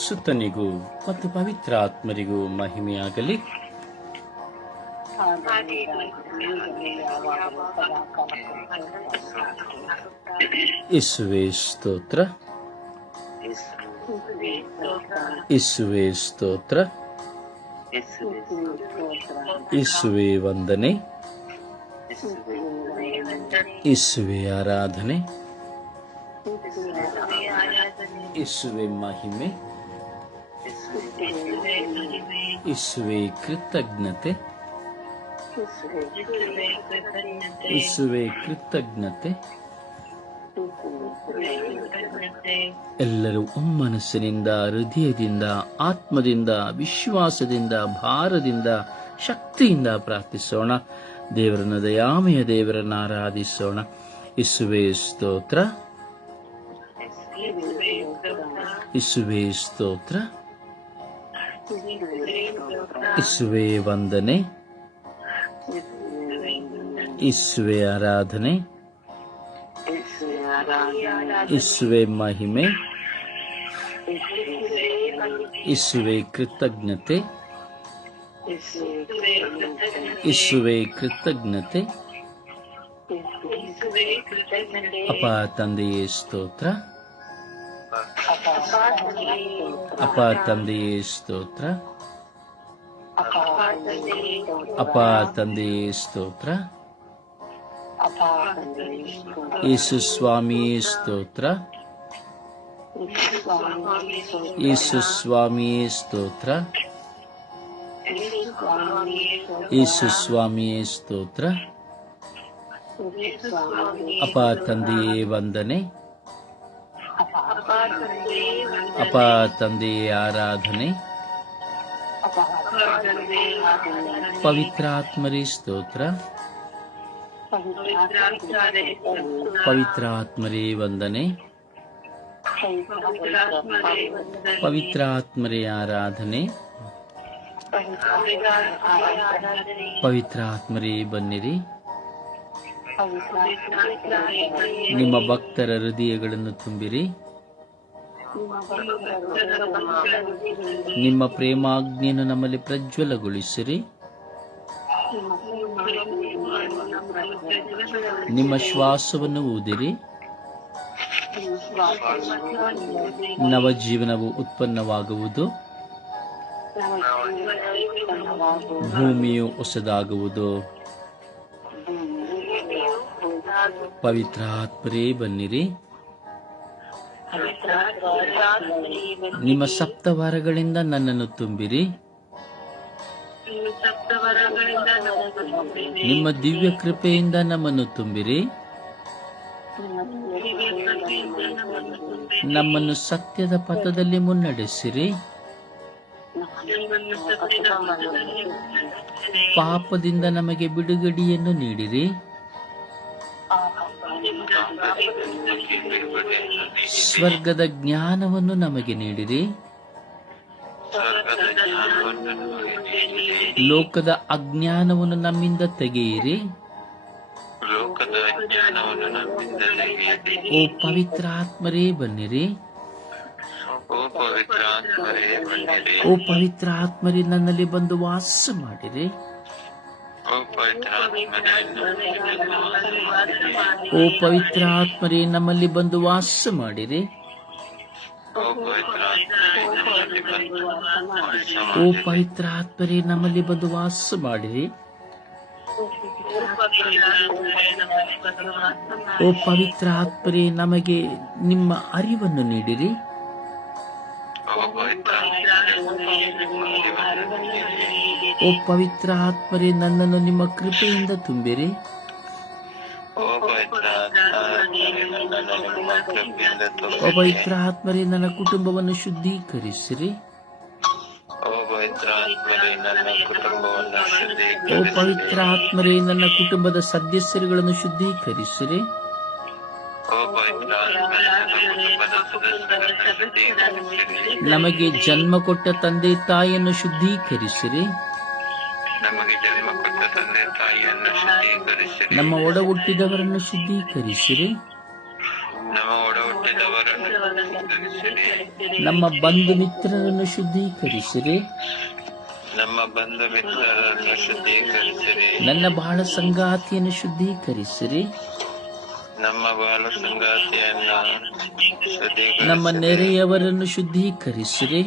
ಸುತನಿಗೂ ಮತ್ತು ಪವಿತ್ರಾತ್ಮರಿಗೂ ಮಹಿಮೆಯಾಗಲಿ. ಯೇಸುವೇ ಸ್ತೋತ್ರ, ಯೇಸುವೇ ಸ್ತೋತ್ರ, ಯೇಸುವೇ ವಂದನೆ, ಯೇಸುವೇ ಆರಾಧನೆ, ಯೇಸುವೇ ಮಹಿಮೆ, ಯೇಸುವೇ ಕೃತಜ್ಞತೆ, ಯೇಸುವೇ ಕೃತಜ್ಞತೆ. ಎಲ್ಲರೂ ಒಮ್ಮನಸ್ಸಿನಿಂದ, ಹೃದಯದಿಂದ, ಆತ್ಮದಿಂದ, ವಿಶ್ವಾಸದಿಂದ, ಭಾರದಿಂದ, ಶಕ್ತಿಯಿಂದ ಪ್ರಾರ್ಥಿಸೋಣ. ದೇವರನ್ನ, ದಯಾಮಯ ದೇವರನ್ನ ಆರಾಧಿಸೋಣ. ಯೇಸುವೇ ಸ್ತೋತ್ರ, ಯೇಸುವೇ ಸ್ತೋತ್ರ, ಯೇಸುವೇ ವಂದನೆ, ಯೇಸುವೇ ಆರಾಧನೆ, ಯೇಸುವೇ ಮಹಿಮೆ, ಯೇಸುವೇ ಕೃತಜ್ಞತೆ, ಯೇಸುವೇ ಕೃತಜ್ಞತೆ. ಅಪ ತಂದೆಯೇ ಸ್ತೋತ್ರ, ಅಪ ತಂದೆಯೇ ಸ್ತೋತ್ರ, ಅಪ ತಂದೆಯೇ ಸ್ತೋತ್ರ. ಯೇಸು ಸ್ವಾಮಿಯೇ ಸ್ತೋತ್ರ, ಯೇಸು ಸ್ವಾಮಿಯೇ ಸ್ತೋತ್ರ, ಯೇಸು ಸ್ವಾಮಿಯೇ ಸ್ತೋತ್ರ. ಅಪ ತಂದೆಯೇ ವಂದನೆ, ಅಪ ತಂದೆಯೇ ಆರಾಧನೆ, ಪವಿತ್ರಾತ್ಮರೇ ಸ್ತೋತ್ರ, ಪವಿತ್ರಾತ್ಮರೇ ವಂದನೆ, ಪವಿತ್ರಾತ್ಮರೇ ಆರಾಧನೆ, ಪವಿತ್ರಾತ್ಮರೇ ಬನ್ನಿರಿ. ನಿಮ್ಮ ಭಕ್ತರ ಹೃದಯಗಳನ್ನು ತುಂಬಿರಿ. ನಿಮ್ಮ ಪ್ರೇಮಾಗ್ನಿಯನ್ನು ನಮ್ಮಲ್ಲಿ ಪ್ರಜ್ವಲಗೊಳಿಸಿರಿ. ನಿಮ್ಮ ಶ್ವಾಸವನ್ನು ಊದಿರಿ. ನವಜೀವನವು ಉತ್ಪನ್ನವಾಗುವುದು. ಭೂಮಿಯು ಹೊಸದಾಗುವುದು. ಪವಿತ್ರಾತ್ಮರೇ ಬನ್ನಿರಿ. ನಿಮ್ಮ ಸಪ್ತವಾರಗಳಿಂದ ನನ್ನನ್ನು ತುಂಬಿರಿ. ನಿಮ್ಮ ದಿವ್ಯ ಕೃಪೆಯಿಂದ ನಮ್ಮನ್ನು ತುಂಬಿರಿ. ನಮ್ಮನ್ನು ಸತ್ಯದ ಪಥದಲ್ಲಿ ಮುನ್ನಡೆಸಿರಿ. ಪಾಪದಿಂದ ನಮಗೆ ಬಿಡುಗಡೆಯನ್ನು ನೀಡಿರಿ. ಸ್ವರ್ಗದ ಜ್ಞಾನವನ್ನು ನಮಗೆ ನೀಡಿರಿ. ಲೋಕದ ಅಜ್ಞಾನವನ್ನು ನಮ್ಮಿಂದ ತೆಗೆಯಿರಿ. ಓ ಪವಿತ್ರಾತ್ಮರೇ ಬನ್ನಿರಿ. ಓ ಪವಿತ್ರಾತ್ಮರೇ ನನ್ನಲ್ಲಿ ಬಂದು ವಾಸ ಮಾಡಿರಿ. ಓ ಪವಿತ್ರಾತ್ಮರೇ ನಮ್ಮಲ್ಲಿ ಬಂದು ವಾಸ ಮಾಡಿರಿ. ಓ ಪವಿತ್ರಾತ್ಮರೇ ನಮ್ಮಲ್ಲಿ ಬಂದು ವಾಸ ಮಾಡಿರಿ. ಓ ಪವಿತ್ರಾತ್ಮರೇ ನಮಗೆ ನಿಮ್ಮ ಅರಿವನ್ನು ನೀಡಿರಿ. ಓ ಪವಿತ್ರಾತ್ಮರೇ ನನ್ನನ್ನು ನಿಮ್ಮ ಕೃಪೆಯಿಂದ ತುಂಬಿರಿ. ಓ ಪವಿತ್ರಾತ್ಮರೇ ನನ್ನ ಕುಟುಂಬವನ್ನು ಶುದ್ಧೀಕರಿಸಿರಿ. ಓ ಪವಿತ್ರಾತ್ಮರೇ ನನ್ನ ಕುಟುಂಬದ ಸದಸ್ಯರುಗಳನ್ನು ಶುದ್ಧೀಕರಿಸಿರಿ. ನಮಗೆ ಜನ್ಮ ಕೊಟ್ಟ ತಂದೆ ತಾಯಿಯನ್ನು ಶುದ್ಧೀಕರಿಸಿರಿ. ನಮ್ಮ ಒಡ ಹುಟ್ಟಿದವರನ್ನು ಶುದ್ಧೀಕರಿಸಿರಿ. ನಮ್ಮ ಬಂಧು ಮಿತ್ರರನ್ನು ಶುದ್ಧೀಕರಿಸಿರಿ. ನಮ್ಮ ಬಂಧು ಮಿತ್ರರನ್ನು ಶುದ್ಧೀಕರಿಸಿರಿ. ನನ್ನ ಬಾಳ ಸಂಗಾತಿಯನ್ನು ಶುದ್ಧೀಕರಿಸಿರಿ. ನಮ್ಮ ಬಾಳ ಸಂಗಾತಿಯನ್ನು ಶುದ್ಧೀಕರಿಸಿರಿ. ನಮ್ಮ ನೆರೆಯವರನ್ನು ಶುದ್ಧೀಕರಿಸಿರಿ.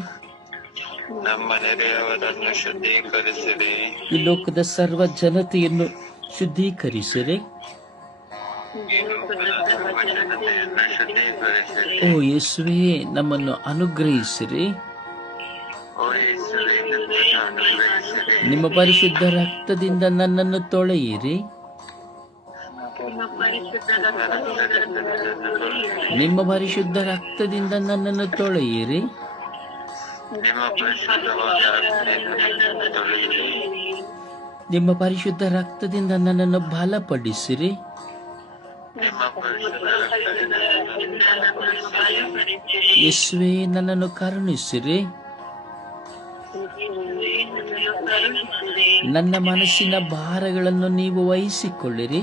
ನಮ್ಮ ನೆರೆಯವರನ್ನು ಶುದ್ಧೀಕರಿಸಿರಿ. ಈ ಲೋಕದ ಸರ್ವ ಜನತೆಯನ್ನು ಶುದ್ಧೀಕರಿಸಿರಿ. ಓ ಯೇಸುವೇ, ನಮ್ಮನ್ನು ಅನುಗ್ರಹಿಸಿರಿ. ನಿಮ್ಮ ಪರಿಶುದ್ಧ ರಕ್ತದಿಂದ ನನ್ನನ್ನು ತೊಳೆಯಿರಿ. ನಿಮ್ಮ ಪರಿಶುದ್ಧ ರಕ್ತದಿಂದ ನನ್ನನ್ನು ತೊಳೆಯಿರಿ. ನಿಮ್ಮ ಪರಿಶುದ್ಧ ರಕ್ತದಿಂದ ನನ್ನನ್ನು ಬಲಪಡಿಸಿರಿ. ಯೇಸುವೇ, ನನ್ನನ್ನು ಕರುಣಿಸಿರಿ. ನನ್ನ ಮನಸ್ಸಿನ ಭಾರಗಳನ್ನು ನೀವು ವಹಿಸಿಕೊಳ್ಳಿರಿ.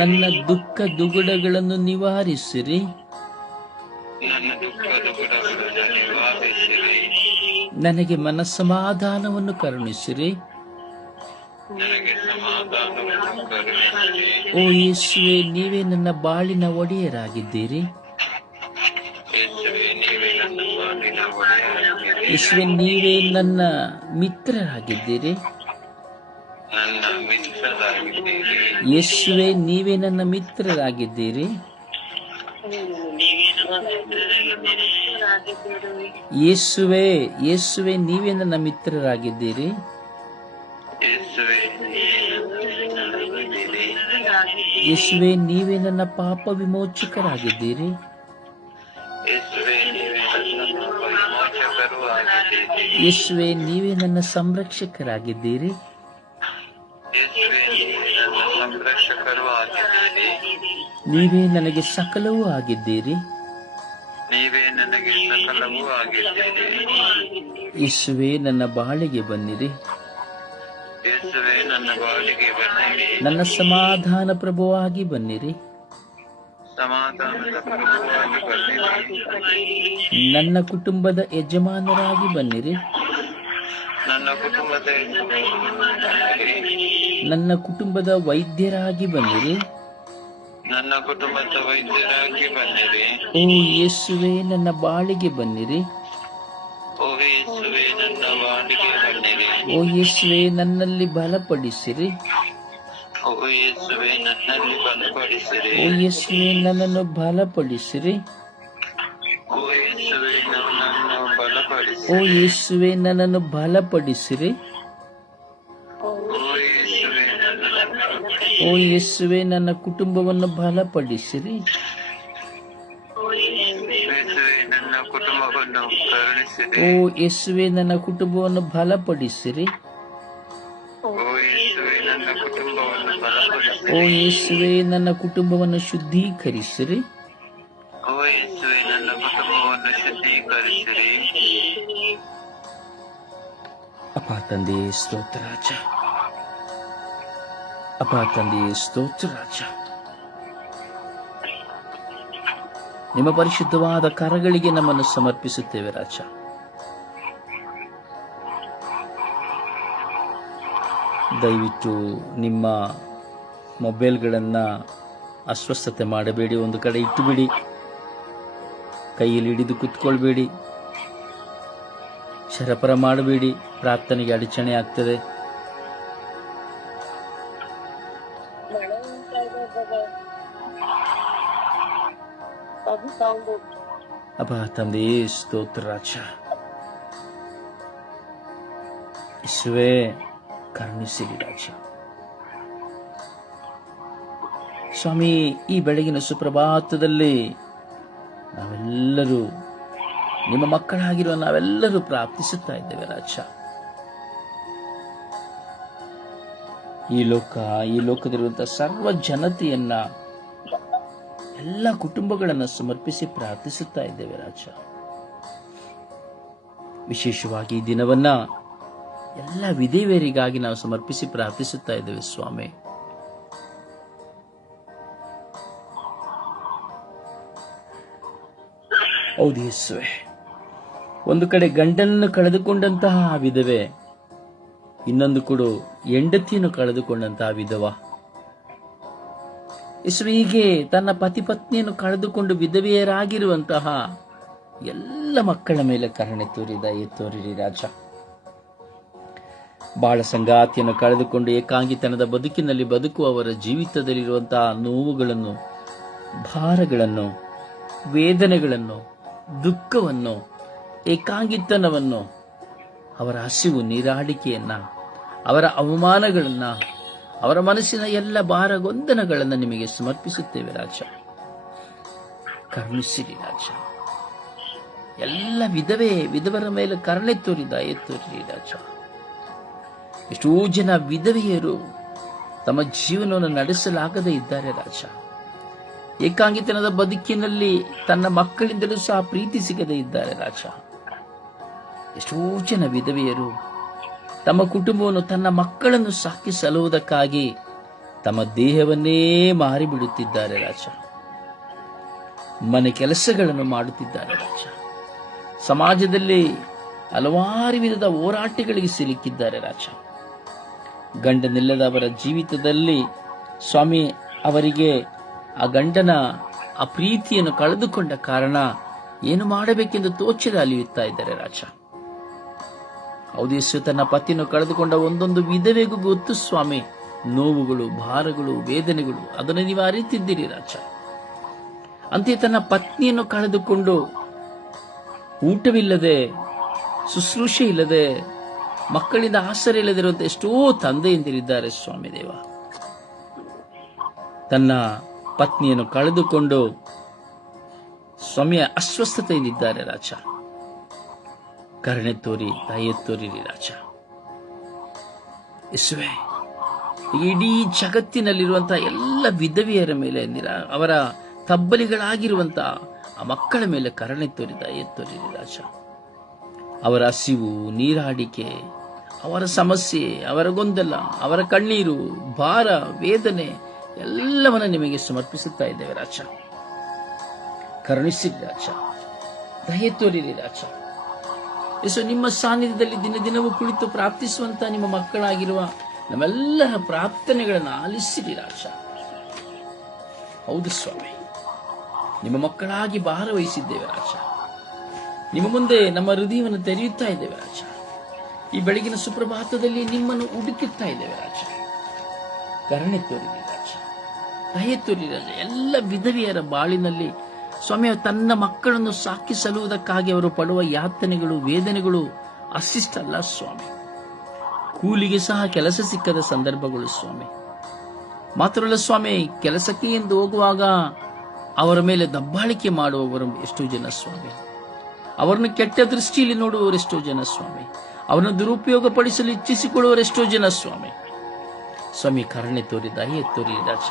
ನನ್ನ ದುಃಖ ದುಗುಡಗಳನ್ನು ನಿವಾರಿಸಿರಿ. ನನಗೆ ಮನಸ್ಸಮಾಧಾನವನ್ನು ಕರುಣಿಸಿರಿ. ಓ ಯೇಸುವೆ, ನೀವೇ ನನ್ನ ಬಾಳಿನ ಒಡೆಯರಾಗಿದ್ದೀರಿ. ಯೇಸುವೆ, ನೀವೇ ನನ್ನ ಮಿತ್ರರಾಗಿದ್ದೀರಿ. ಯೇಸುವೆ, ನೀವೇ ನನ್ನ ಮಿತ್ರರಾಗಿದ್ದೀರಿ. ಯೇಸುವೆ, ಯೇಸುವೆ, ನೀವೇ ನನ್ನ ಮಿತ್ರರಾಗಿದ್ದೀರಿ. ಯೇಸುವೆ, ನೀವೇ ನನ್ನ ಪಾಪ ವಿಮೋಚಕರಾಗಿದ್ದೀರಿ. ಯೇಸುವೆ, ನೀವೇ ನನ್ನ ಸಂರಕ್ಷಕರಾಗಿದ್ದೀರಿ. ನೀವೇ ನನಗೆ ಸಕಲವೂ ಆಗಿದ್ದೀರಿ. ಯೇಸುವೆ, ನನ್ನ ಬಾಳಿಗೆ ಬನ್ನಿರಿ. ನನ್ನ ಸಮಾಧಾನ ಪ್ರಭುವಾಗಿ ಬನ್ನಿರಿ. ನನ್ನ ಕುಟುಂಬದ ಯಜಮಾನರಾಗಿ ಬನ್ನಿರಿ. ನನ್ನ ಕುಟುಂಬದ ವೈದ್ಯರಾಗಿ ಬನ್ನಿರಿ. ಓ ಯೇಸುವೆ, ನನ್ನ ಬಾಳಿಗೆ ಬನ್ನಿರಿ. ಓ ಯೇಸುವೆ, ನನ್ನಲ್ಲಿ ಬಲಪಡಿಸಿರಿ. ಓ ಯೇಸುವೆ, ನನ್ನನ್ನು ಬಲಪಡಿಸಿರಿ. ಓ ಯೇಸುವೆ, ನನ್ನನ್ನು ಬಲಪಡಿಸಿರಿ. ಓ ಯೇಸುವೆ, ನನ್ನ ಕುಟುಂಬವನ್ನು ಬಲಪಡಿಸಿರಿ. ಓ ಯೇಸುವೆ, ನನ್ನ ಕುಟುಂಬವನ್ನು ಬಲಪಡಿಸಿರಿ. ಓ ಯೇಸುವೆ, ನನ್ನ ಕುಟುಂಬವನ್ನು ಶುದ್ಧೀಕರಿಸಿರಿ. ಅಪ್ಪ ತಂದೆಯೇ ಸ್ತೋತ್ರ ರಾಜ. ಅಪ್ಪ ತಂದೆಯೇ ಸ್ತೋತ್ರ ರಾಜ. ನಿಮ್ಮ ಪರಿಶುದ್ಧವಾದ ಕರಗಳಿಗೆ ನಮ್ಮನ್ನು ಸಮರ್ಪಿಸುತ್ತೇವೆ ರಾಜ. ದಯವಿಟ್ಟು ನಿಮ್ಮ ಮೊಬೈಲ್ಗಳನ್ನು ಅಸ್ವಸ್ಥತೆ ಮಾಡಬೇಡಿ. ಒಂದು ಕಡೆ ಇಟ್ಟು ಬಿಡಿ. ಕೈಯಲ್ಲಿ ಹಿಡಿದು ಕುತ್ಕೊಳ್ಬೇಡಿ. ಶರಪರ ಮಾಡಬೇಡಿ. ಪ್ರಾರ್ಥನೆಗೆ ಅಡಚಣೆ ಆಗ್ತದೆ. ಅಪ್ಪ ತಂದೆಯೇ ಸ್ತೋತ್ರ ರಾಜ. ಯೇಸುವೇ, ಕರುಣಿಸಿರಿ ರಾಜ. ಸ್ವಾಮಿ, ಈ ಬೆಳಗಿನ ಸುಪ್ರಭಾತದಲ್ಲಿ ನಾವೆಲ್ಲರೂ ನಿಮ್ಮ ಮಕ್ಕಳಾಗಿರುವ ನಾವೆಲ್ಲರೂ ಪ್ರಾರ್ಥಿಸುತ್ತಾ ಇದ್ದೇವೆ ರಾಜ. ಈ ಲೋಕದಲ್ಲಿರುವಂತಹ ಸರ್ವ ಜನತೆಯನ್ನ, ಎಲ್ಲ ಕುಟುಂಬಗಳನ್ನು ಸಮರ್ಪಿಸಿ ಪ್ರಾರ್ಥಿಸುತ್ತಾ ಇದ್ದೇವೆ ರಾಜ. ವಿಶೇಷವಾಗಿ ಈ ದಿನವನ್ನ ಎಲ್ಲ ವಿಧೇಯರಿಗಾಗಿ ನಾವು ಸಮರ್ಪಿಸಿ ಪ್ರಾರ್ಥಿಸುತ್ತಾ ಇದ್ದೇವೆ ಸ್ವಾಮಿ. ಹೌದು ಯೇಸುವೆ, ಒಂದು ಕಡೆ ಗಂಡನನ್ನು ಕಳೆದುಕೊಂಡಂತಹ ವಿಧವೆ, ಇನ್ನೊಂದು ಕೂಡ ಹೆಂಡತಿಯನ್ನು ಕಳೆದುಕೊಂಡಂತಹ ವಿಧವ. ಯೇಸುವೆ, ಹೀಗೆ ತನ್ನ ಪತಿ ಪತ್ನಿಯನ್ನು ಕಳೆದುಕೊಂಡು ವಿಧವೆಯರಾಗಿರುವಂತಹ ಎಲ್ಲ ಮಕ್ಕಳ ಮೇಲೆ ಕರುಣೆ ತೋರಿರಿ ರಾಜ. ಬಾಳ ಸಂಗಾತಿಯನ್ನು ಕಳೆದುಕೊಂಡು ಏಕಾಂಗಿತನದ ಬದುಕಿನಲ್ಲಿ ಬದುಕುವವರ ಜೀವಿತದಲ್ಲಿರುವಂತಹ ನೋವುಗಳನ್ನು, ಭಾರಗಳನ್ನು, ವೇದನೆಗಳನ್ನು, ದುಃಖವನ್ನು, ಏಕಾಂಗಿತನವನ್ನು, ಅವರ ಹಸಿವು ನೀರಾಡಿಕೆಯನ್ನ, ಅವರ ಅವಮಾನಗಳನ್ನ, ಅವರ ಮನಸ್ಸಿನ ಎಲ್ಲ ಭಾರ ಗೊಂದನಗಳನ್ನು ನಿಮಗೆ ಸಮರ್ಪಿಸುತ್ತೇವೆ ರಾಜ. ಕರುಣಿಸಿರಿ ರಾಜ. ಎಲ್ಲ ವಿಧವರ ಮೇಲೆ ಕರುಣೆ ದಯೆ ತೋರಿರಿ ರಾಜ. ಎಷ್ಟೋ ಜನ ವಿಧವೆಯರು ತಮ್ಮ ಜೀವನವನ್ನು ನಡೆಸಲಾಗದೇ ಇದ್ದಾರೆ ರಾಜ. ಏಕಾಂಗಿತನದ ಬದುಕಿನಲ್ಲಿ ತನ್ನ ಮಕ್ಕಳಿಂದಲೂ ಸಹ ಪ್ರೀತಿ ಸಿಗದೇ ಇದ್ದಾರೆ ರಾಜ. ಎಷ್ಟೋ ಜನ ವಿಧವೆಯರು ತಮ್ಮ ಕುಟುಂಬವನ್ನು, ತನ್ನ ಮಕ್ಕಳನ್ನು ಸಾಕಿ ಸಲುವುದಕ್ಕಾಗಿ ತಮ್ಮ ದೇಹವನ್ನೇ ಮಾರಿಬಿಡುತ್ತಿದ್ದಾರೆ ರಾಜ. ಮನೆ ಕೆಲಸಗಳನ್ನು ಮಾಡುತ್ತಿದ್ದಾರೆ ರಾಜ. ಸಮಾಜದಲ್ಲಿ ಹಲವಾರು ವಿಧದ ಹೋರಾಟಗಳಿಗೆ ಸಿಲುಕಿದ್ದಾರೆ ರಾಜ. ಗಂಡನಿಲ್ಲದ ಅವರ ಜೀವಿತದಲ್ಲಿ ಸ್ವಾಮಿ, ಅವರಿಗೆ ಆ ಗಂಡನ ಆ ಪ್ರೀತಿಯನ್ನು ಕಳೆದುಕೊಂಡ ಕಾರಣ ಏನು ಮಾಡಬೇಕೆಂದು ತೋಚದೆ ಅಲಿಯುತ್ತಾ ಇದ್ದಾರೆ ರಾಜ. ಹೌದು ಯೇಸು, ತನ್ನ ಪತಿಯನ್ನು ಕಳೆದುಕೊಂಡ ಒಂದೊಂದು ವಿಧವೆಗೂ ಗೊತ್ತು ಸ್ವಾಮಿ, ನೋವುಗಳು, ಭಾರಗಳು, ವೇದನೆಗಳು, ಅದನ್ನು ನೀವು ಅರಿತಿದ್ದೀರಿ ರಾಜ. ಅಂತೆಯೇ ತನ್ನ ಪತ್ನಿಯನ್ನು ಕಳೆದುಕೊಂಡು ಊಟವಿಲ್ಲದೆ, ಶುಶ್ರೂಷೆ ಇಲ್ಲದೆ, ಮಕ್ಕಳಿಂದ ಆಸರೆ ಇಲ್ಲದಿರುವಂತೆ ಎಷ್ಟೋ ತಂದೆಯಂದಿರಿದ್ದಾರೆ ಸ್ವಾಮಿ ದೇವ. ತನ್ನ ಪತ್ನಿಯನ್ನು ಕಳೆದುಕೊಂಡು ಸ್ವಾಮಿಯ ಅಸ್ವಸ್ಥತೆಯಿಂದಿದ್ದಾರೆ ರಾಜ. ಕರುಣೆ ದಯೆ ತೋರಿರಿ ರಾಜ. ಯೇಸುವೆ, ಇಡೀ ಜಗತ್ತಿನಲ್ಲಿರುವಂತಹ ಎಲ್ಲ ವಿಧವೆಯರ ಮೇಲೆ, ಅವರ ತಬ್ಬಲಿಗಳಾಗಿರುವಂತಹ ಆ ಮಕ್ಕಳ ಮೇಲೆ ಕರುಣೆ ದಯೆ ತೋರಿರಿ ರಾಜ. ಅವರ ಹಸಿವು, ನೀರಾಡಿಕೆ, ಅವರ ಸಮಸ್ಯೆ, ಅವರ ಗೊಂದಲ, ಅವರ ಕಣ್ಣೀರು, ಭಾರ, ವೇದನೆ ಎಲ್ಲವನ್ನ ನಿಮಗೆ ಸಮರ್ಪಿಸುತ್ತಾ ಇದ್ದೇವೆ ರಾಜ. ಕರುಣಿಸಿರಿ ರಾಜ. ದಯೆ ತೋರಿರಿ ರಾಜ. ಯೇಸು, ನಿಮ್ಮ ಸಾನ್ನಿಧ್ಯದಲ್ಲಿ ದಿನ ದಿನವೂ ಕುಳಿತು ಪ್ರಾರ್ಥಿಸುವಂತ ನಿಮ್ಮ ಮಕ್ಕಳಾಗಿರುವ ನಮ್ಮೆಲ್ಲರ ಪ್ರಾರ್ಥನೆಗಳನ್ನು ಆಲಿಸಿರಿ ರಾಜ. ಹೌದು ಸ್ವಾಮಿ, ನಿಮ್ಮ ಮಕ್ಕಳಾಗಿ ಭಾರವಹಿಸಿದ್ದೇವೆ ರಾಜ. ನಿಮ್ಮ ಮುಂದೆ ನಮ್ಮ ಹೃದಯವನ್ನು ತೆರೆಯುತ್ತಾ ಇದ್ದೇವೆ ರಾಜ. ಈ ಬೆಳಗಿನ ಸುಪ್ರಭಾತದಲ್ಲಿ ನಿಮ್ಮನ್ನು ಹುಡುಕುತ್ತಾ ಇದ್ದೇವೆ ರಾಜ. ಕರುಣೆ ತೋರಿರಿ ರಾಜ. ದಯೆ ತೋರಿರಿ ರಾಜ. ಎಲ್ಲ ವಿಧವೆಯರ ಬಾಳಿನಲ್ಲಿ ಸ್ವಾಮಿ, ತನ್ನ ಮಕ್ಕಳನ್ನು ಸಾಕಿ ಸಲುವುದಕ್ಕಾಗಿ ಅವರು ಪಡುವ ಯಾತನೆಗಳು, ವೇದನೆಗಳು ಅಷ್ಟಿಷ್ಟಲ್ಲ ಸ್ವಾಮಿ. ಕೂಲಿಗೆ ಸಹ ಕೆಲಸ ಸಿಕ್ಕದ ಸಂದರ್ಭಗಳು ಸ್ವಾಮಿ. ಮಾತ್ರವಲ್ಲ ಸ್ವಾಮಿ, ಕೆಲಸಕ್ಕೆ ಎಂದು ಹೋಗುವಾಗ ಅವರ ಮೇಲೆ ದಬ್ಬಾಳಿಕೆ ಮಾಡುವವರು ಎಷ್ಟೋ ಜನ ಸ್ವಾಮಿ. ಅವರನ್ನು ಕೆಟ್ಟ ದೃಷ್ಟಿಯಲ್ಲಿ ನೋಡುವವರೆಷ್ಟೋ ಜನ ಸ್ವಾಮಿ. ಅವರನ್ನು ದುರುಪಯೋಗ ಪಡಿಸಲು ಇಚ್ಛಿಸಿಕೊಳ್ಳುವರೆಷ್ಟೋ ಜನ ಸ್ವಾಮಿ. ಸ್ವಾಮಿ, ಕರುಣೆ ದಯೆ ತೋರಿರಿ ರಾಜ.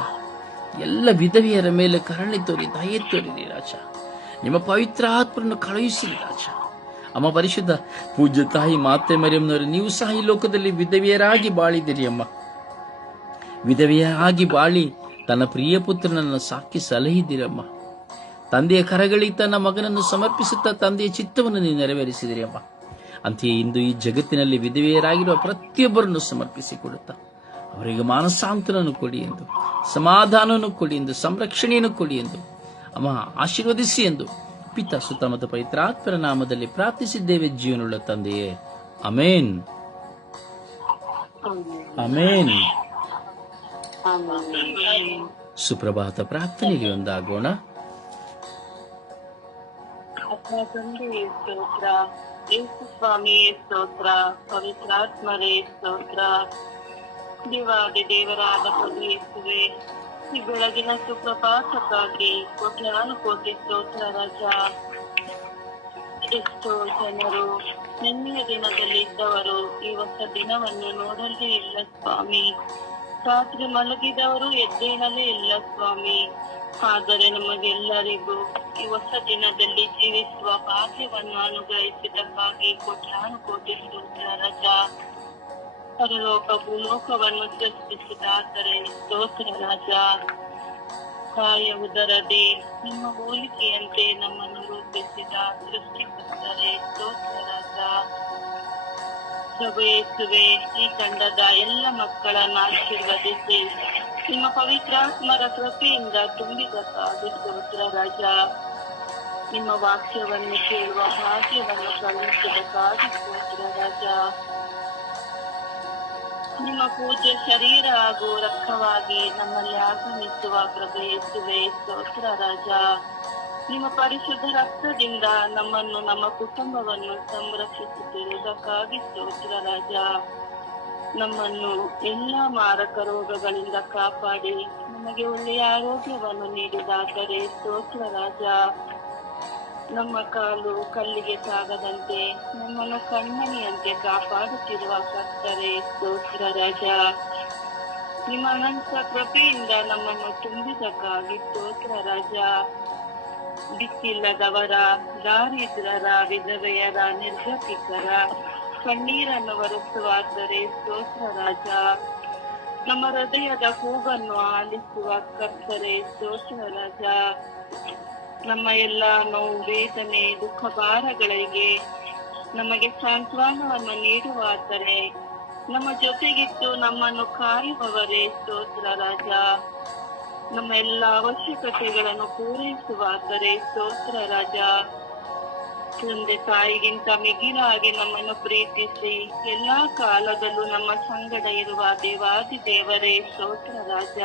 ಎಲ್ಲ ವಿಧವೆಯರ ಮೇಲೆ ಕರುಣೆ ದಯೆ ತೋರಿರಿ ರಾಜ. ನಿಮ್ಮ ಪವಿತ್ರ ಆತ್ಮರನ್ನು ಕಳುಹಿಸಿರಿ ರಾಜ. ಅಮ್ಮ ಪರಿಶುದ್ಧ ಪೂಜ್ಯ ತಾಯಿ ಮಾತೆ ಮರಿಯಮ್ಮನವರು, ನೀವು ಸಹ ಈ ಲೋಕದಲ್ಲಿ ವಿಧವೆಯರಾಗಿ ಬಾಳಿದಿರಿ ಅಮ್ಮ. ವಿಧವೆಯರಾಗಿ ಬಾಳಿ ತನ್ನ ಪ್ರಿಯ ಪುತ್ರನನ್ನು ಸಾಕಿ ಸಲಹಿದಿರಮ್ಮ. ತಂದೆಯ ಕರಗಳಿಗೆ ತನ್ನ ಮಗನನ್ನು ಸಮರ್ಪಿಸುತ್ತಾ ತಂದೆಯ ಚಿತ್ತವನ್ನು ನೀವು ನೆರವೇರಿಸಿದಿರಿ ಅಮ್ಮ. ಅಂತೆಯೇ ಇಂದು ಈ ಜಗತ್ತಿನಲ್ಲಿ ವಿಧವೆಯರಾಗಿರುವ ಪ್ರತಿಯೊಬ್ಬರನ್ನು ಸಮರ್ಪಿಸಿಕೊಡುತ್ತಾ ಅವರಿಗೆ ಮಾನಸಾಂತರನ್ನು ಕೊಡಿ ಎಂದು, ಸಮಾಧಾನವನ್ನು ಕೊಡಿ ಎಂದು, ಸಂರಕ್ಷಣೆಯನ್ನು ಕೊಡಿ ಎಂದು ಅಮ್ಮ ಆಶೀರ್ವದಿಸಿ ಎಂದು ಪಿತ ಸುತ ಮತ್ತು ಪವಿತ್ರಾತ್ಮರ ನಾಮದಲ್ಲಿ ಪ್ರಾರ್ಥಿಸಿದ್ದೇವೆ ಜೀವನುಳ್ಳ ತಂದೆಯೇ. Amen, amen. ಸುಪ್ರಭಾತ ಪ್ರಾರ್ಥನೆಗೆ ಒಂದಾಗೋಣ. ತಂದೆಯೇ ಸ್ತೋತ್ರ, ಯೇಸು ಸ್ವಾಮಿಯೇ ಸ್ತೋತ್ರ, ಪವಿತ್ರಾತ್ಮರೇ ಸ್ತೋತ್ರ. ದೇವಾದಿ ದೇವರಾದ ಪ್ರಭು ಯೇಸುವೆ, ಈ ಬೆಳಗಿನ ಸುಪ್ರಭಾತಕ್ಕಾಗಿ ಕೋಟಿ ಸ್ತೋತ್ರ ರಾಜ. ಎಷ್ಟೋ ಜನರು ನಿನ್ನೆಯ ದಿನದಲ್ಲಿ ಇದ್ದವರು ಈ ಹೊಸ ದಿನವನ್ನು ನೋಡಲೇ ಇಲ್ಲ ಸ್ವಾಮಿ. ರಾತ್ರಿ ಮಲಗಿದವರು ಎದ್ದೇಳಲೇ ಇಲ್ಲ ಸ್ವಾಮಿ. ಆದರೆ ನಮಗೆಲ್ಲರಿಗೂ ಈ ಹೊಸ ದಿನದಲ್ಲಿ ಜೀವಿಸುವ ಭಾಗ್ಯವನ್ನು ಅನುಗ್ರಹಿಸಿದ್ದಕ್ಕಾಗಿ ಕೋಟಿ ಸ್ತೋತ್ರ ರಾಜ. ಪರಲೋಕ ಭೂಲೋಕವನ್ನು ಸೃಷ್ಟಿಸಿದ ಆದರೆ ಸ್ತೋತ್ರ ರಾಜ. ಕಾಯುವುದರದೆ ನಿಮ್ಮ ಹೋಲಿಕೆಯಂತೆ ನಮ್ಮನ್ನು ರೂಪಿಸಿದ ಸೃಷ್ಟಿಕರ್ತರೆ ಸ್ತೋತ್ರ ರಾಜ. ಪ್ರಭು ಯೇಸುವೆ, ಈ ತಂಡದ ಎಲ್ಲ ಮಕ್ಕಳನ್ನ ಆಶೀರ್ವದಿಸಿ ನಿಮ್ಮ ಪವಿತ್ರಾತ್ಮರ ಕೃಪೆಯಿಂದ ತುಂಬಿದಕ್ಕಾಗಿ ಸ್ತೋತ್ರ ರಾಜ. ನಿಮ್ಮ ವಾಕ್ಯವನ್ನು ಕೇಳುವ ಭಾಗ್ಯವನ್ನು ಕಳುಹಿಸಿದಕ್ಕಾಗಿ ಸ್ತೋತ್ರ ರಾಜ. ನಿಮ್ಮ ಪೂಜ್ಯ ಶರೀರ ಹಾಗೂ ರಕ್ತವಾಗಿ ನಮ್ಮಲ್ಲಿ ಆಗಮಿಸುವ ಪ್ರಭು ಯೇಸುವೆ ಸ್ತೋತ್ರ ರಾಜ. ನಿಮ್ಮ ಪರಿಶುದ್ಧ ರಕ್ತದಿಂದ ನಮ್ಮನ್ನು ನಮ್ಮ ಕುಟುಂಬವನ್ನು ಸಂರಕ್ಷಿಸುತ್ತಿರುವುದಕ್ಕಾಗಿ ಸ್ತೋತ್ರ ರಾಜ. ನಮ್ಮನ್ನು ಎಲ್ಲಾ ಮಾರಕ ರೋಗಗಳಿಂದ ಕಾಪಾಡಿ ನಮಗೆ ಒಳ್ಳೆಯ ಆರೋಗ್ಯವನ್ನು ನೀಡಿದಾದರೆ ಸ್ತೋತ್ರ ರಾಜ. ನಮ್ಮ ಕಾಲು ಕಲ್ಲಿಗೆ ತಾಗದಂತೆ ನಮ್ಮನ್ನು ಕಣ್ಮಣಿಯಂತೆ ಕಾಪಾಡುತ್ತಿರುವ ಕರ್ತರೆ ಸ್ತೋತ್ರ ರಾಜ. ನಿಮ್ಮ ಅನಂತ ಕೃಪೆಯಿಂದ ನಮ್ಮನ್ನು ತುಂಬಿದಕ್ಕಾಗಿ ಸ್ತೋತ್ರ ರಾಜ. ದಿಕ್ಕಿಲ್ಲದವರ, ದಾರಿದ್ರರ, ವಿಧವೆಯರ, ನಿರ್ಗತಿಕರ ಕಣ್ಣೀರನ್ನು ಒರೆಸುವಾದರೆ ಸ್ತೋತ್ರ ರಾಜ. ನಮ್ಮ ಹೃದಯದ ಕೂಗನ್ನು ಆಲಿಸುವ ಕರ್ತರೆ ಸ್ತೋತ್ರ ರಾಜ. ನಮ್ಮ ಎಲ್ಲ ನೋವು, ವೇದನೆ, ದುಃಖ ಭಾರಗಳಿಗೆ ನಮಗೆ ಸಾಂತ್ವನವನ್ನು ನೀಡುವಾದರೆ ನಮ್ಮ ಜೊತೆಗಿದ್ದು ನಮ್ಮನ್ನು ಕಾಯುವವರೇ ಸ್ತೋತ್ರ ರಾಜ. ನಮ್ಮ ಎಲ್ಲ ಅವಶ್ಯಕತೆಗಳನ್ನು ಪೂರೈಸುವಾದರೆ ಸ್ತೋತ್ರ ರಾಜ. ತಂದೆ ತಾಯಿಗಿಂತ ಮಿಗಿಲಾಗಿ ನಮ್ಮನ್ನು ಪ್ರೀತಿಸಿ ಎಲ್ಲಾ ಕಾಲದಲ್ಲೂ ನಮ್ಮ ಸಂಗಡ ಇರುವ ದೇವಾದಿ ದೇವರೇ ಸ್ತೋತ್ರ ರಾಜ.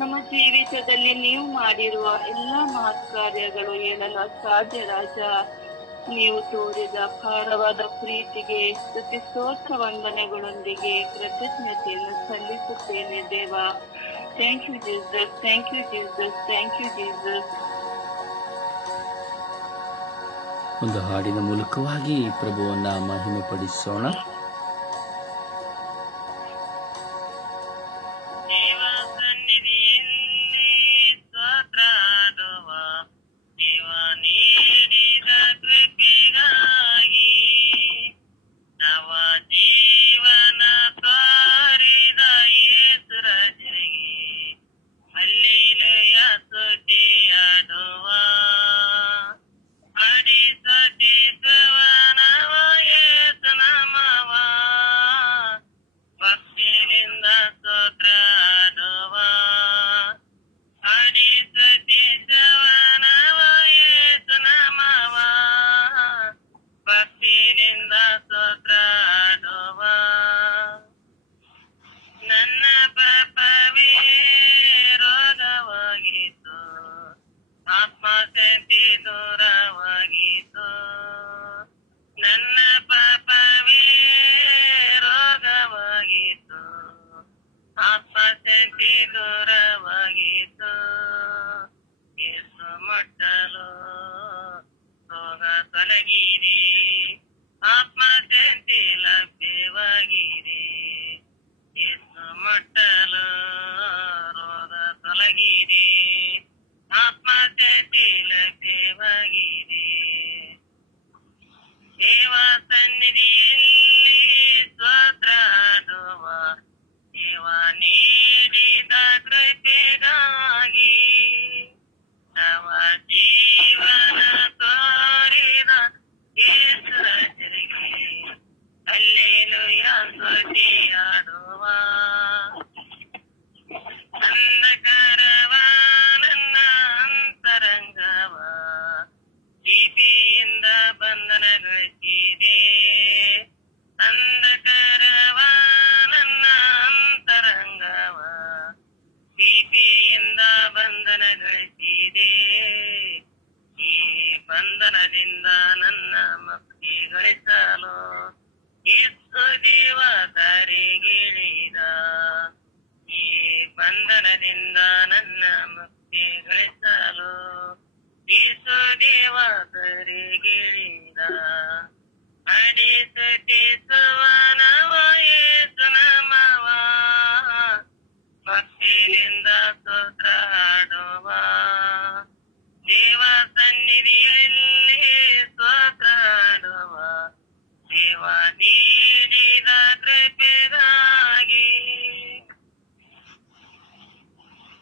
ನಮ್ಮ ಜೀವಿತದಲ್ಲಿ ನೀವು ಮಾಡಿರುವ ಎಲ್ಲಾ ಮಹತ್ ಕಾರ್ಯಗಳು ಹೇಳಲು ಅಸಾಧ್ಯ ರಾಜ. ನೀವು ತೋರಿದ ಅಪಾರವಾದ ಪ್ರೀತಿಗೆ ಸ್ತುತಿ ಸ್ತೋತ್ರ ವಂದನೆಗಳೊಂದಿಗೆ ಕೃತಜ್ಞತೆಯನ್ನು ಸಲ್ಲಿಸುತ್ತೇನೆ ದೇವ. Thank you Jesus, thank you Jesus, thank you Jesus. ಒಂದು ಹಾಡಿನ ಮೂಲಕವಾಗಿ ಪ್ರಭುವನ್ನ ಮಹಿಮೆ ಪಡಿಸೋಣ.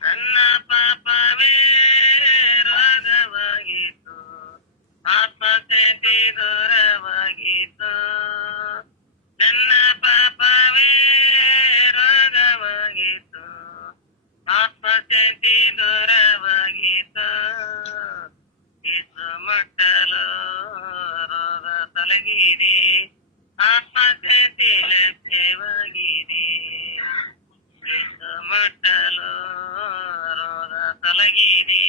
ನನ್ನ ಪಾಪ ದೂರವಾಗಿತ್ತು, ನನ್ನ ಪಾಪವೇ ರೋಗವಾಗಿತ್ತು, ಆತ್ಮಶಾಂತಿ ದೂರವಾಗಿತ್ತು. ಯೇಸು ಮುಟ್ಟಲು ರೋಗ ತೊಲಗಿದೆ, ಆತ್ಮಶಾಂತಿ ಲಭ್ಯವಾಗಿದೆ. ಯೇಸು ಮುಟ್ಟಲು ರೋಗ ತೊಲಗಿದೆ,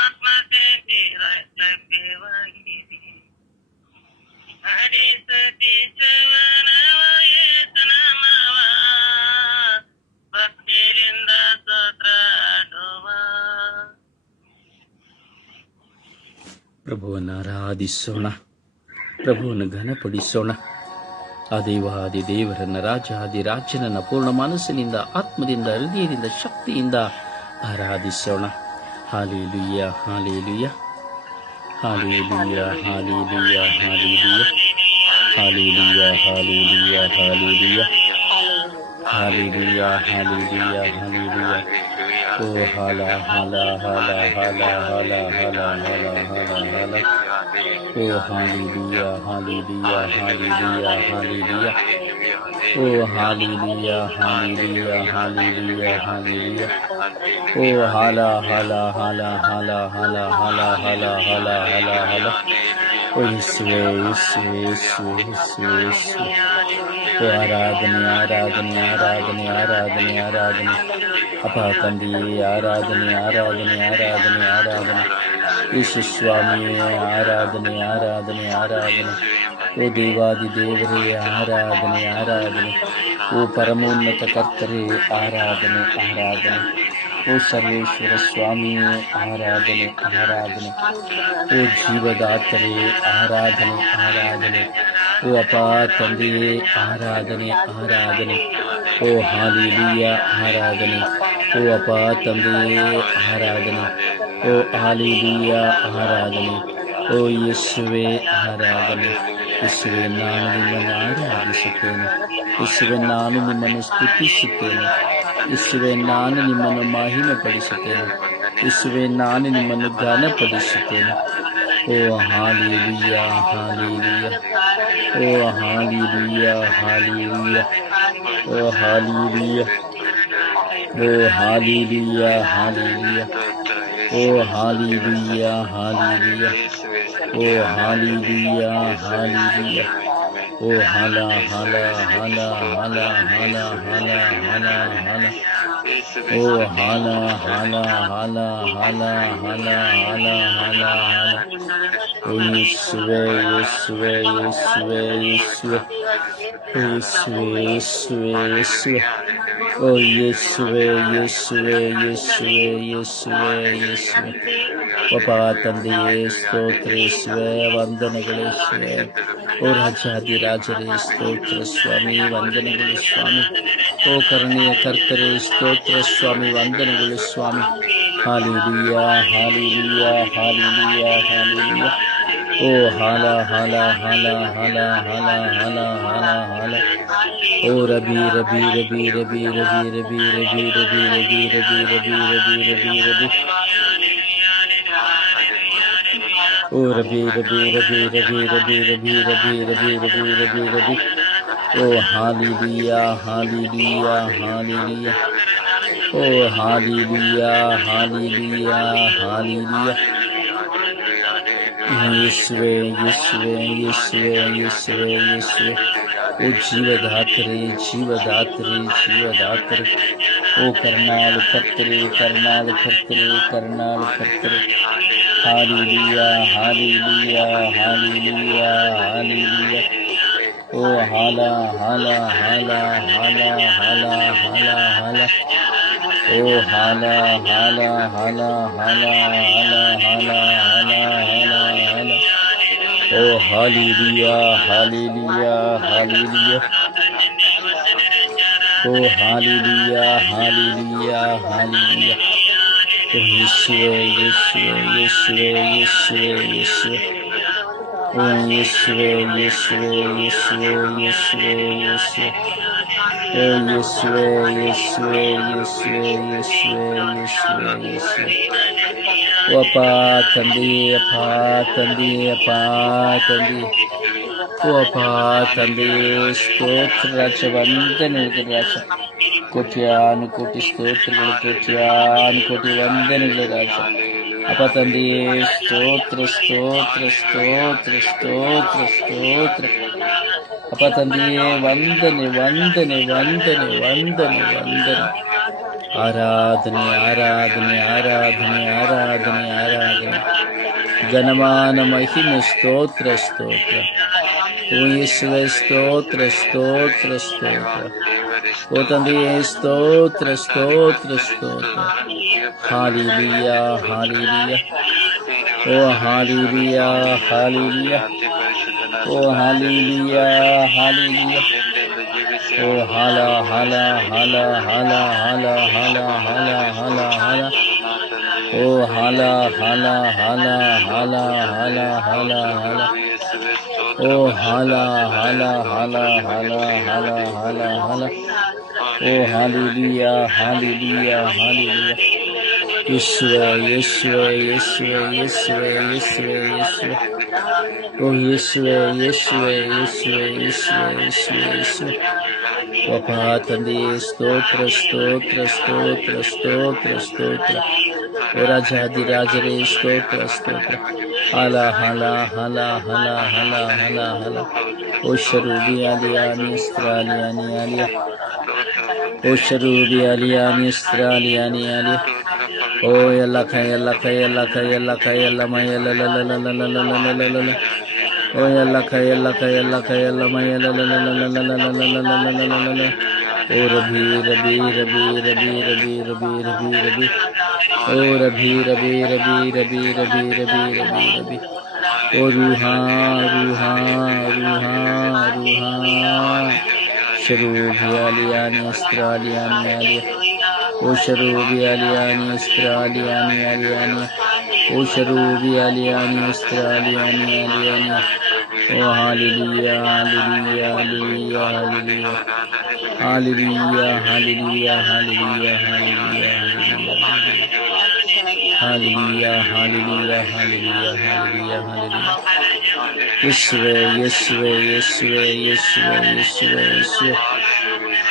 ಆತ್ಮಶಾಂತಿ ಲಭ್ಯವಾಗಿದೆ. ಹರಿಸತಿ ಚವನವ ಯೇಸು ನಾಮವ, ಭಕ್ತಿಯಿಂದ ಸ್ತೋತ್ರಾಡುವ. ಪ್ರಭುವನ್ನು ಆರಾಧಿಸೋಣ, ಪ್ರಭುವನ್ನು ಘನಪಡಿಸೋಣ. ಆ ದೇವಾದಿ ದೇವರನ್ನ, ರಾಜಾದಿ ರಾಜನನ್ನ ಪೂರ್ಣ ಮನಸ್ಸಿನಿಂದ, ಆತ್ಮದಿಂದ, ಹೃದಯದಿಂದ, ಶಕ್ತಿಯಿಂದ ಆರಾಧಿಸೋಣ. Hallelujah, hallelujah, hallelujah, hallelujah, hallelujah, hallelujah, hallelujah, hallelujah, hallelujah, hallelujah, hallelujah. ಓ ಹಾಲ ಹಾಲ ಹಾಲ ಹಾಲ ಹಾಲ ಹಾಲ ಹಾಲ ಹಾಲ ಹಾಲ. ಓ ಹಾಲೆಲೂಯ, ಹಾಲೆಲೂಯ, ಹಾಲೆಲೂಯ, ಹಾಲೆಲೂಯ. ಓ ಹಾಲೆಲೂಯ, ಹಾಲೆಲೂಯ, ಹಾಲೆಲೂಯ, ಹಾಲೆಲೂಯ. ಓ ಹಾಲ ಹಾಲ ಹಾಲ ಹಾಲ ಹಾಲ ಹಾಲ ಹಾಲ ಹಾಲ ಹಾಲ ಹಾಲ. ಓ ಯೇಸುವೇ, ಯೇಸುವೇ, ಯೇಸುವೇ, ಯೇಸುವೇ, ಯೇಸುವೇ. ಓ ಆರಾಧನೆ, ಆರಾಧನೆ, ಆರಾಧನೆ, ಆರಾಧನೆ, ಆರಾಧನೆ. ಅಪ್ಪ ತಂದೆಯೇ, ಆರಾಧನೆ, ಆರಾಧನೆ, ಆರಾಧನೆ, ಆರಾಧನೆ. ಯೇಸು ಸ್ವಾಮಿಯೇ, ಆರಾಧನೆ, ಆರಾಧನೆ, ಆರಾಧನೆ. ಓ ದೇವಾದಿ ದೇವರೇ, ಆರಾಧನೆ, ಆರಾಧನೆ. ಓ ಪರಮೋನ್ನತ ಕರ್ತರೇ, ಆರಾಧನೆ, ಆರಾಧನೆ. ಓ ಸರ್ವೇಶ್ವರ ಸ್ವಾಮಿಯೇ, ಆರಾಧನೆ, ಆರಾಧನೆ. ಓ ಜೀವದಾತರೇ, ಆರಾಧನೆ, ಆರಾಧನೆ. ಓ ಅಪ್ಪ ತಂದೆಯೇ, ಆರಾಧನೆ, ಆರಾಧನೆ. ಓ ಹಾಲೆಲೂಯ, ಆರಾಧನೆ. ಓ ಅಪ್ಪ ತಂದೆಯೇ, ಆರಾಧನೆ. ಓ ಹಾಲೆಲೂಯ, ಆರಾಧನೆ. ಓ ಯೇಸುವೇ, ಆರಾಧನೆ. ಯೇಸುವೇ, ನಾನು ನಿಮ್ಮನ್ನು ಆರಾಧಿಸುತ್ತೇನೆ. ಯೇಸುವೇ, ನಾನು ನಿಮ್ಮನ್ನು ಸ್ತುತಿಸುತ್ತೇನೆ. ಯೇಸುವೇ, ನಾನು ನಿಮ್ಮನ್ನು ಮಹಿಮೆಪಡಿಸುತ್ತೇನೆ. ಯೇಸುವೇ, ನಾನು ನಿಮ್ಮನ್ನು ಘನಪಡಿಸುತ್ತೇನೆ. ಓ ಹಾಲೆಲೂಯ, ಹಾಲೆಲೂಯ. ಓ ಹಾಲೆಲೂಯ, ಹಾಲೆಲೂಯ. ಓ ಹಾಲೆಲೂಯ. ಓ ಹಾಲೆಲೂಯ, ಹಾಲೆಲೂಯ. ಓ ಹಾಲೆಲೂಯ, ಹಾಲೆಲೂಯ. ಓ ಹಾಲೆಲೂಯ, ಹಾಲೆಲೂಯ. ಓ ಹಾಲ ಹಾಲ ಹಾಲ ಹಾಲ ಹಾಲ ಹಾಲ ಹಾಲ ಹಾಲ. ಓ ಹಾಲ ಹಾಲ ಹಾಲ ಹಾಲ ಹಾಲ ಹಾಲ ಹಾಲ ಹಾಲ. ಓ ಯೇಸುವೇ, ಯೇಸುವೇ, ಯೇಸುವೇ, ಯೇಸುವೇ. ಯೇಸುವೇ, ಯೇಸುವೇ, ಯೇಸುವೇ. ಓ ಯೇಸುವೇ, ಯೇಸುವೇ, ಯೇಸುವೇ, ಯೇಸುವೇ, ಯೇಸುವೇ. ಒಬ್ಬ ತಂದೆಯೇ, ಸ್ತೋತ್ರ ಯೇಸುವೇ, ವಂದನೆಗಳು ಯೇಸುವೇ. ಓ ರಾಜಾದಿ ರಾಜರೇ, ಸ್ತೋತ್ರ ಸ್ವಾಮಿ, ವಂದನೆಗಳು ಸ್ವಾಮಿ. ಓ ಕರುಣೆಯ ಕರ್ತರೇ, ಸ್ತೋತ್ರ ಸ್ವಾಮಿ, ವಂದನೆಗಳು ಸ್ವಾಮಿ. Hallelujah, hallelujah, hallelujah, hallelujah. ಓ ಹಾಲ ಹಾಲ ಹಾಲ ಹಾಲ ಹಾಲ ಹಾಲ ಹಾಲ ಹಾಲ. ಓ ರಬಿ ರಬಿ ರಬಿ ರಬಿ ರಬಿ ರಬಿ ರಬಿ ರಬಿ ರಬಿ ರಬಿ ರಬಿ ರಬಿ ರಬಿ ರಬಿ. ಓ ರಬಿ ರಬಿ ರಬಿ ರಬಿ ರಬಿ ರಬಿ ರಬಿ ರಬಿ ರಬಿ ರಬಿ ರಬಿ. ಓ ಹಾಲೆಲೂಯ, ಹಾಲೆಲೂಯ, ಹಾಲೆಲೂಯ. ಓ ಹಾಲೆಲೂಯ, ಹಾಲೆಲೂಯ, ಹಾಲೆಲೂಯ. ಯೇಸುವೇ, ಯೇಸುವೇ, ಯೇಸುವೇ, ಯೇಸುವೇ, ಯೇಸುವೇ. ಓ ಜೀವದಾತರೇ, ಜೀವದಾತರೇ, ಜೀವದಾತರೇ. ಓ ಕರ್ನಾಳು ಕರ್ತರೆ, ಕರ್ನಾಳು ಕರ್ತರೆ, ಕರ್ನಾಳು ಕರ್ತರೆ. Hallelujah, hallelujah, hallelujah, hallelujah. ಓ ಹಾಲ ಹಾಲ ಹಾಲ ಹಾಲ ಹಾಲ ಹಾಲ ಹಾಲ. ಓ ಹಾಲ ಹಾಲ ಹಾಲ ಹಾಲ ಹಾಲ ಹಾಲ ಹಾಲ ಹಾಲ ಹಾಲ. ಓ ಹಾಲೆಲೂಯ, ಹಾಲೆಲೂಯ, ಹಾಲೆಲೂಯ. ಓ ಹಾಲೆಲೂಯ, ಹಾಲೆಲೂಯ, ಹಾಲೆಲೂಯ. ಓ ಯೇಸುವೇ, ಯೇಸುವೇ, ಯೇಸುವೇ, ಯೇಸುವೇ, ಯೇಸುವೇ. ಓ ಯೇಸುವೇ, ಯೇಸುವೇ, ಯೇಸುವೇ, ಯೇಸುವೇ, ಯೇಸುವೇ. ಓ ಯೇಸುವೇ, ಯೇಸುವೇ, ಯೇಸುವೇ, ಯೇಸುವೇ, ಯೇಸುವೇ, ಯೇಸುವೇ. ಓ ಓ ಅಪ್ಪ ತಂದೆಯೇ, ಅಪ್ಪ ತಂದೆಯೇ, ಅಪ್ಪ ತಂದೆ, ಓ ಅಪ್ಪ ತಂದೆಯೇ, ಸ್ತೋತ್ರ ರಾಜ, ವಂದನೆಗಳು ರಾಜ, ಕೋಟಿ ಸ್ತೋತ್ರಗಳು, ಕೋಟಿ ವಂದನೆಗಳು ರಾಜ. ಅಪ್ಪ ತಂದೆಯೇ, ಸ್ತೋತ್ರ ಸ್ತೋತ್ರ ಸ್ತೋತ್ರ ಸ್ತೋತ್ರ ಸ್ತೋತ್ರ. ಅಪ್ಪ ತಂದೆಯೇ, ವಂದನೆ ವಂದನೆ ವಂದನೆ ವಂದನೆ ವಂದನೆ. ಆರಾಧನೆ ಆರಾಧನೆ ಆರಾಧನೆ ಆರಾಧನೆ ಆರಾಧನೆ. ಘನಮಾನ ಮಹಿಮೆ, ಸ್ತೋತ್ರ ಸ್ತೋತ್ರ. ಓ ಯೇಸುವೇ, ಸ್ತೋತ್ರ ಸ್ತೋತ್ರ ಸ್ತೋತ್ರ. ಓ ತಂದೆಯೇ, ಸ್ತೋತ್ರ ಸ್ತೋತ್ರ ಸ್ತೋತ್ರ. Hallelujah hallelujah. ಓ ಹಾಲೆಲೂಯಾ ಹಾಲೆಲೂಯಾ. ಓ ಹಾಲೆಲೂಯಾ ಹಾಲೆಲೂಯಾ. ಓ ಹಾಲ ಹಾಲ ಹಾಲ ಹಾಲ ಹಾಲ ಹಾಲ ಹಾಲ ಹಾಲ ಹಾಲ. ಓ ಹಾಲ ಹಾಲ ಹಾಲ ಹಾಲ ಹಾಲ ಹಾಲ ಹಾಲ. ಓ ಹಾಲ ಹಾಲ ಹಾಲ ಹಾಲ ಹಾಲ ಹಾಲ ಹಾಲ. ಓ ಹಾಲೆಲೂಯಾ ಹಾಲೆಲೂಯಾ ಹಾಲೆಲೂಯಾ. ಯೇಸುವೇ ಯೇಸುವೇ ಯೇಸುವೇ ಯೇಸುವೇ ಯೇಸುವೇ ಯೇಸುವೇ. ಓ ಯೇಸುವೇ ಯೇಸುವೇ ಯೇಸುವೇ ಯೇಸುವೇ ಯೇಸುವೇ ಯೇಸುವೇ. ಅಪ್ಪ ತಂದೆಯೇ, ಸ್ತೋತ್ರ ಸ್ತೋತ್ರ ಸ್ತೋತ್ರ ಸ್ತೋತ್ರ ಸ್ತೋತ್ರ. ಓ ರಾಜಾದಿರಾಜರೇ, ಸ್ತೋತ್ರ ಸ್ತೋತ್ರ. ಹಲ ಹಲ ಹಲ ಹಲ ಹಲ ಹಲ ಹಲ. ಓ ಶರೂಬಿ ಅಲಿಯಾನಿ ಸ್ತ್ರಾಲಿಯಾನಿ ಅಲಿಯ. ಓ ಶರೂಬಿ ಅಲಿಯಾನಿ ಸ್ತ್ರಾಲಿಯಾನಿ ಅಲಿಯ. ಓ ಎಲ್ಲಕ ಎಲ್ಲಕ ಎಲ್ಲಕ ಎಲ್ಲಕ ಎಲ್ಲಮ ಎಲ್ಲಲಲಲಲಲಲಲಲಲಲ. ಓ ಎಲ್ಲಕ ಎಲ್ಲಕ ಎಲ್ಲಕ ಎಲ್ಲಮ ಎಲ್ಲಲಲಲಲಲಲಲಲಲಲಲಲಲ. ಓ ರಬಿ ರಬಿ ರಬಿ ರಬಿ ರಬಿ ರಬಿ ರಬಿ ರಬಿ. ಓ ರಬಿ ರಬಿ ರಬಿ ರಬಿ ರಬಿ ರಬಿ ರಬಿ ರಬಿ. ಓ ರೂಹಾ ರೂಹಾ ರೂಹಾ ರೂಹಾ. ಶರೂಬಿ ಅಲಿಯಾನಿ ಸ್ತ್ರಾಲಿಯಾನಿ ಅಲಿಯ. ಓ ಶರೂಬಿ ಅಲಿಯಾನಿ ಸ್ತ್ರಾಲಿಯಾನಿ ಅಲಿಯಾನಿ. ಓ ಶರೂಬಿ ಅಲಿಯಾನಿ ಸ್ತ್ರಾಲಿಯಾನಿ ಅಲಿಯಾನಿ. ಓ hallelujah hallelujah hallelujah hallelujah hallelujah hallelujah hallelujah hallelujah hallelujah hallelujah hallelujah hallelujah hallelujah. ಯೇಸುವೇ ಯೇಸುವೇ ಯೇಸುವೇ ಯೇಸುವೇ ಯೇಸುವೇ ಯೇಸುವೇ.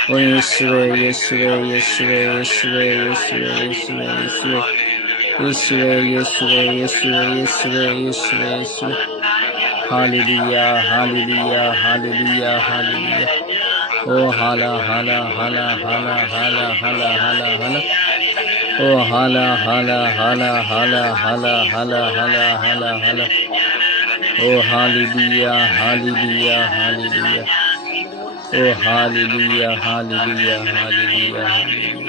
ಓ ಯೇಸುವೇ ಯೇಸುವೇ ಯೇಸುವೇ ಯೇಸುವೇ ಯೇಸುವೇ ಯೇಸುವೇ ಯೇಸುವೇ. ಯೇಸುವೇ ಯೇಸುವೇ ಯೇಸುವೇ ಯೇಸುವೇ ಯೇಸುವೇ ಯೇಸುವೇ. Hallelujah hallelujah hallelujah hallelujah. ಓ ಹಾಲ ಹಾಲ ಹಾಲ ಹಾಲ ಹಾಲ ಹಾಲ ಹಾಲ ಹಾಲ. ಓ ಹಾಲ ಹಾಲ ಹಾಲ ಹಾಲ ಹಾಲ ಹಾಲ ಹಾಲ ಹಾಲ ಹಾಲ. ಓ ಹಾಲೆಲೂಯಾ ಹಾಲೆಲೂಯಾ ಹಾಲೆಲೂಯಾ. ಓ hallelujah hallelujah hallelujah hallelujah.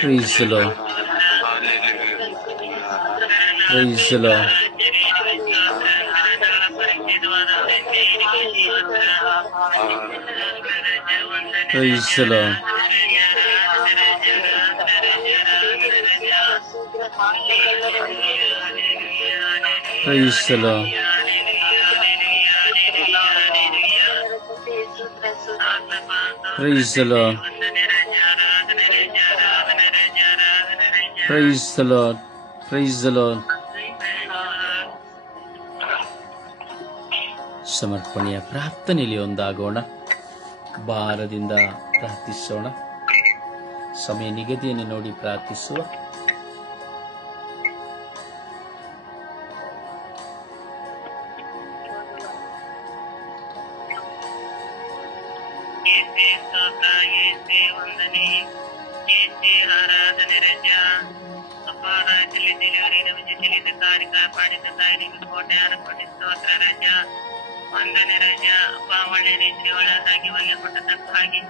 Praise the Lord. Praise the Lord. Praise the Lord. Praise the Lord. Praise the Lord. Praise the Lord. Praise the Lord. ಸಮರ್ಪಣೆಯ ಪ್ರಾರ್ಥನೆಯಲ್ಲಿ ಒಂದಾಗೋಣ. ಭಾರದಿಂದ ಪ್ರಾರ್ಥಿಸೋಣ. ಸಮಯ ನಿಗದಿಯನ್ನು ನೋಡಿ ಪ್ರಾರ್ಥಿಸುವ. ಆರಾಧನೆ ರಜ ಅಪಾರ ಡೆಲಿವರಿ ನಮ್ಮ ಜೊತೆಲಿದ್ದ ಕಾರ್ಯ ಪಾಡಿದ ತಾಯಿ ನಿಮಗೆ ಕೋಟೆ ಅನುಪಟ್ಟಿ ಸ್ತೋತ್ರ ರಜ ವಂದನೆ ರಜ ಅಪ್ಪ ಒಳ್ಳೆ ರೀತಿ ಒಳ್ಳೆದಾಗಿ ಒಳ್ಳೆ ಕೊಟ್ಟದಕ್ಕಾಗಿ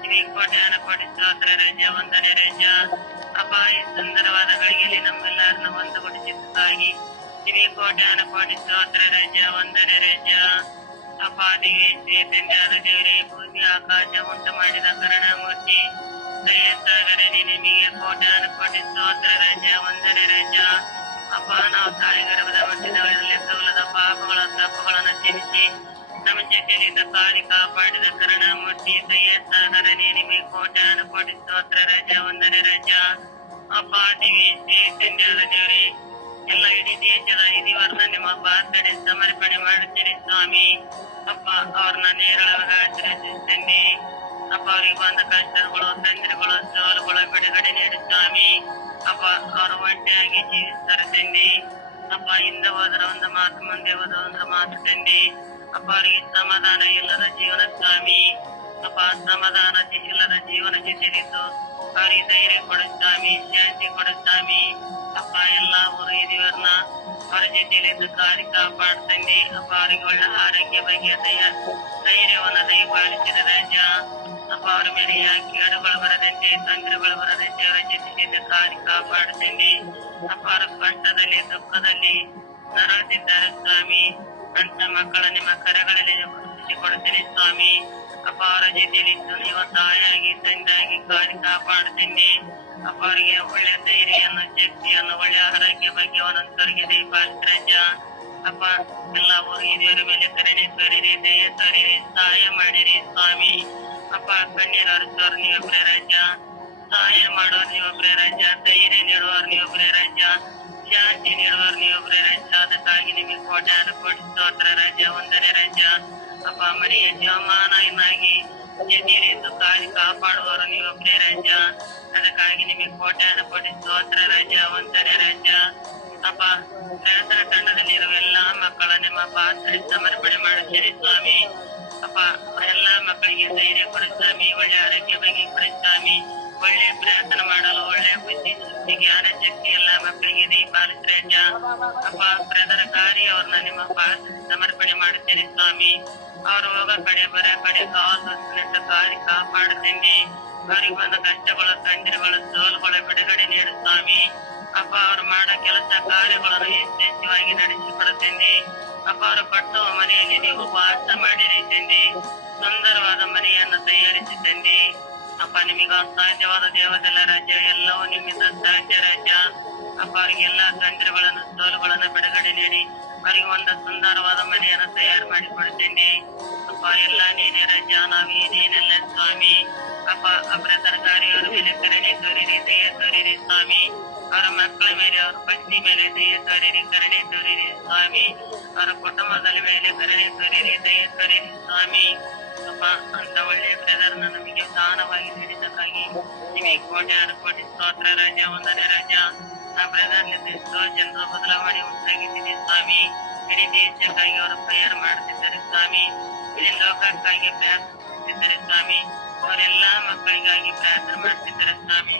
ನಿಮಗೆ ಕೋಟೆ ಅನುಪಟ್ಟಿ ಸ್ತೋತ್ರ ರಜ ವಂದನೆ ರಜ ಅಪ್ಪ ಈ ಸುಂದರವಾದ ಗಳಿಗೆಯಲ್ಲಿ ನಮ್ಮೆಲ್ಲರನ್ನ ಒಂದುಗೂಡಿಸಿದ್ದಕ್ಕಾಗಿ ನಿಮಗೆ ಕೋಟೆ ಅನುಪಟ್ಟಿ ಸ್ತೋತ್ರ ರಜ ವಂದನೆ ರಜ ಅಪ್ಪ ದೇವಿಯಾದ ದೇವರೇ ಭೂಮಿ ಆಕಾಶ ಉಂಟು ಮಾಡಿದ ಕರುಣಾಮೂರ್ತಿ ದಯಸಾಗರ ನಿನಗೆ ಕೋಟ್ಯಾನು ಕೋಟಿ ಸ್ತೋತ್ರ ರಜ ವಂದನೆ ರಜ ಅಪ್ಪ ನಾವು ತಾಯಿ ಗರ್ಭದ ಮಧ್ಯದಲ್ಲಿ ಲೆಕ್ಕವಿಲ್ಲದ ಪಾಪಗಳ ತಪ್ಪುಗಳನ್ನು ಕ್ಷಮಿಸಿ ನಮ್ಮ ಜೊತೆಲಿದ್ದ ಕಾಲಿ ಕಾಪಾಡಿದ ಕರುಣಾಮೂರ್ತಿ ದಯಸಾಗರನೇ ನಿಮಗೆ ಕೋಟ್ಯಾನು ಕೋಟಿ ಸ್ತೋತ್ರ ರಾಜ, ವಂದನೆ ರಾಜ. ಅಪ್ಪ ದಿವ್ಯ ತಂದೆಯಾದ ದೇವರೇ, ಎಲ್ಲ ಇಡೀ ದೇಶದ ಇದಿವರ್ನ ನಿಮ್ಮ ಪಾತ್ರೆ ಸಮರ್ಪಣೆ ಮಾಡುತ್ತೀರಿ ಸ್ವಾಮಿ. ಅಪ್ಪ ಅವ್ರನ್ನ ನೇರಳವಾಗಿ ಆಚರಿಸುತ್ತಂడి. ಅಪ್ಪ ಅವ್ರಿಗೆ ಬಂದ ಕಷ್ಟಗಳು, ತೊಂದರೆಗಳು, ಸೋಲುಗಳು ಬಿಡುಗಡೆ ನೀಡು ಸ್ವಾಮಿ. ಅಪ್ಪ ಅವರು ಒಂಟಿಯಾಗಿ ಜೀವಿಸ್ತಾರೆ ತಂದೆ. ಅಪ್ಪ ಹಿಂದೆ ಹೋದ್ರ ಒಂದು ಮಾತು, ಮುಂದೆ ಹೋದ ಒಂದು ಮಾತು ತಂದೆ. ಅಪ್ಪ ಅವರಿಗೆ ಸಮಾಧಾನ ಇಲ್ಲದ ಜೀವನ ಸ್ವಾಮಿ. ಅಪ್ಪ ಸಮಾಧಾನ ಇಲ್ಲದ ಜೀವನಕ್ಕೆ ಸೇರಿದ್ದು ಅವರಿಗೆ ಧೈರ್ಯ ಕೊಡು ಸ್ವಾಮಿ, ಶಾಂತಿ ಕೊಡು ಸ್ವಾಮಿ. ಅಪ್ಪ ಎಲ್ಲಾ ಊರು ಹಿರಿಯರನ್ನ ಅವರ ಜೊತೆಲಿದ್ದು ಕಾರಿ ಕಾಪಾಡ್ತಂಡಿ. ಅಪ್ಪ ಅವರಿಗೆ ಒಳ್ಳೆ ಆರೋಗ್ಯ ಬಗ್ಗೆ ಧೈರ್ಯವನ್ನ ದಯಪಾಲಿಸಿದ ರಾಜ. ಅಪ್ಪ ಅವರ ಮೇಲೆ ಯಾಕೆ ಕೇಡುಗಳು ಬರದಂತೆ, ತೊಂದರೆಗಳು ಬರದಂತೆ ಅವರ ಜೊತೆಲಿದ್ದು ಕಾರಿ ಕಾಪಾಡ್ತಂಡಿ. ಅಪ್ಪ ಅವರ ಕಷ್ಟದಲ್ಲಿ ದುಃಖದಲ್ಲಿ ನರಳುತ್ತಿದ್ದಾರೆ ಸ್ವಾಮಿ. ಅಂತ ಮಕ್ಕಳ ನಿಮ್ಮ ಕರೆಗಳಲ್ಲಿ ಕೊಡುತ್ತೇನೆ ಸ್ವಾಮಿ. ಅಪ್ಪ ಅವರ ಜೊತೆಲಿದ್ದು ನೀವು ತಾಯಾಗಿ ತಂದಾಗಿ ಕಾರಿ ಕಾಪಾಡ್ತೀನಿ. ಅಪ್ಪ ಅವರಿಗೆ ಒಳ್ಳೆ ಧೈರ್ಯವನ್ನು, ಶಕ್ತಿಯನ್ನು, ಒಳ್ಳೆ ಆರೋಗ್ಯ ಬಗ್ಗೆ ಒಂದೊಂದರಿಗೆ ದಯಪಾಲಿಸ್ರಾಜ. ಅಪ್ಪ ಎಲ್ಲ ಹಿರಿಯರ ಮೇಲೆ ಕರುಣೆ ತೋರಿರಿ, ದಯ ತೋರಿರಿ, ಸಹಾಯ ಮಾಡಿರಿ ಸ್ವಾಮಿ. ಅಪ್ಪ ಕಣ್ಣೀರು ಹರಿಸೋರು ನೀವೊಬ್ಬರೇ ರಾಜ, ಸಹಾಯ ಮಾಡೋರು ನೀವೊಬ್ಬರೇ ರಾಜ, ಧೈರ್ಯ ನೀಡುವವರು ನೀವೊಬ್ಬರೇ ರಾಜ, ಶಾಂತಿ ನೀಡುವವರು ನೀವೊಬ್ಬರೇ ರಾಜ. ಅದಕ್ಕಾಗಿ ನಿಮಗೆ ಕೋಟ್ಯಾನು ಕೋಟಿ ಸ್ತೋತ್ರ ರಾಜ, ವಂದನೆ ರಾಜ. ಅಪ್ಪ ಮನೆಯ ಜೀವಮಾನಾಗಿ ಜೊತೆಯಲ್ಲಿದ್ದು ಕಾಲಿ ಕಾಪಾಡುವವರು ನೀವೊಬ್ಬರೇ ರಾಜ. ಅದಕ್ಕಾಗಿ ನಿಮಗೆ ಕೋಟ್ಯಾನು ಕೋಟಿ ಸ್ತೋತ್ರ ರಾಜ, ವಂದನೆ ರಾಜ. ಅಪ್ಪ ರೈತರ ತಂಡದಲ್ಲಿರುವ ಎಲ್ಲಾ ಮಕ್ಕಳ ನಿಮ್ಮ ಪಾತ್ರೆ ಸಮರ್ಪಣೆ ಮಾಡುತ್ತೀರಿ ಸ್ವಾಮಿ. ಅಪ್ಪ ಎಲ್ಲಾ ಮಕ್ಕಳಿಗೆ ಧೈರ್ಯ ಕೊಡು ಸ್ವಾಮಿ, ಒಳ್ಳೆ ಆರೋಗ್ಯ ಬಗ್ಗೆ ಕೊಡು ಸ್ವಾಮಿ. ಒಳ್ಳೆ ಪ್ರಯತ್ನ ಮಾಡಲು ಒಳ್ಳೆ ಬುದ್ಧಿ, ಶಕ್ತಿ, ಜ್ಞಾನ ಶಕ್ತಿ ಎಲ್ಲಾ ಮಕ್ಕಳಿಗೆ ದಯಪಾಲಿಸ್ರಾಜ. ಅಪ್ಪ ಬ್ರದರ್ ಕಾರ್ಯ ಅವ್ರನ್ನ ನಿಮ್ಮ ಪಾತ್ರೆ ಸಮರ್ಪಣೆ ಮಾಡುತ್ತೀರಿ ಸ್ವಾಮಿ. ಅವರು ಹೋಗೋ ಕಡೆ ಬರೋ ಕಡೆ ಕಾಲು ಕಾರಿ ಕಾಪಾಡುತ್ತೀನಿ. ಅವರಿಗೆ ಬಂದ ಕಷ್ಟಗಳು, ತೊಂದರೆಗಳು, ಸೋಲುಗಳು ಬಿಡುಗಡೆ ನೀಡು ಸ್ವಾಮಿ. ಅಪ್ಪ ಅವ್ರು ಮಾಡೋ ಕೆಲಸ ಕಾರ್ಯಗಳನ್ನು ಯಶಸ್ವಿಯಾಗಿ ನಡೆಸಿಕೊಡುತ್ತೇನೆ. ಅಪ್ಪ ಅವರು ಕಟ್ಟುವ ಮನೆಯಲ್ಲಿ ನೀವು ವಾಸ ಮಾಡಿರಿ ತಂದೆ. ಸುಂದರವಾದ ಮನೆಯನ್ನು ತಯಾರಿಸಿ ತಂದೆ. ಅಪ್ಪ ನಿಮಗೆ ಅಸಾಧ್ಯವಾದ ದೇವದೆಲ್ಲ ರಾಜ್ಯ ಎಲ್ಲವೂ ನಿಮ್ಮಿಂದ ಸಾಧ್ಯ ರಾಜ್ಯ. ಅಪ್ಪ ಅವರಿಗೆಲ್ಲಾ ತೊಂದರೆಗಳನ್ನು, ಸೋಲುಗಳನ್ನು ಬಿಡುಗಡೆ ನೀಡಿ ಅವರಿಗೆ ಒಂದು ಸುಂದರವಾದ ಮನೆಯನ್ನು ತಯಾರು ಮಾಡಿಕೊಡುತ್ತೇನೆ. ಅಪ್ಪ ಎಲ್ಲ ನೀನೇ ರಾಜ್ಯ, ನಾವೇನೇನೆಲ್ಲ ಸ್ವಾಮಿ. ಅಪ್ಪ ಅವರ ತರಕಾರಿಯವರ ಮೇಲೆ ಕರುಣೆ ತೋರಿರಿ, ದಯ ತೋರಿರಿ ಸ್ವಾಮಿ. ಅವರ ಮಕ್ಕಳ ಮೇಲೆ, ಅವರ ಪತ್ನಿ ಮೇಲೆ ದಯ ತೋರಿರಿ, ಕರುಣೆ ತೋರಿರಿ ಸ್ವಾಮಿ. ಅವರ ಕುಟುಂಬದ ಮೇಲೆ ಕರುಣೆ ತೋರಿರಿ, ದಯ ತೋರಿರಿ ಸ್ವಾಮಿ. ಅಪ್ಪ ಅಂತ ಒಳ್ಳೆಯ ಬ್ರದರ್ನ ನಮಗೆ ದಾನವಾಗಿ ನೀಡಿದ್ದಕ್ಕಾಗಿ ನಿಮಗೆ ಕೋಟ್ಯಾನು ಕೋಟಿ ಸ್ತೋತ್ರ ರಾಜ, ವಂದನೆ ರಾಜ. ಆ ಬ್ರದರ್ ಎಷ್ಟೋ ಜನರು ಬದಲಾವಣೆ ಉಂಟಾಗಿದ್ದೀನಿ ಸ್ವಾಮಿ. ಇಡೀ ದೇಶಕ್ಕಾಗಿ ಅವರು ಪ್ರೇಯರ್ ಮಾಡುತ್ತಿದ್ದಾರೆ ಸ್ವಾಮಿ. ಇಡೀ ಲೋಕಕ್ಕಾಗಿ ಪ್ರಾರ್ಥಿಸುತ್ತಿದ್ದಾರೆ ಸ್ವಾಮಿ. ಅವರೆಲ್ಲಾ ಮಕ್ಕಳಿಗಾಗಿ ಪ್ರಾರ್ಥನೆ ಮಾಡ್ತಿದ್ದಾರೆ ಸ್ವಾಮಿ.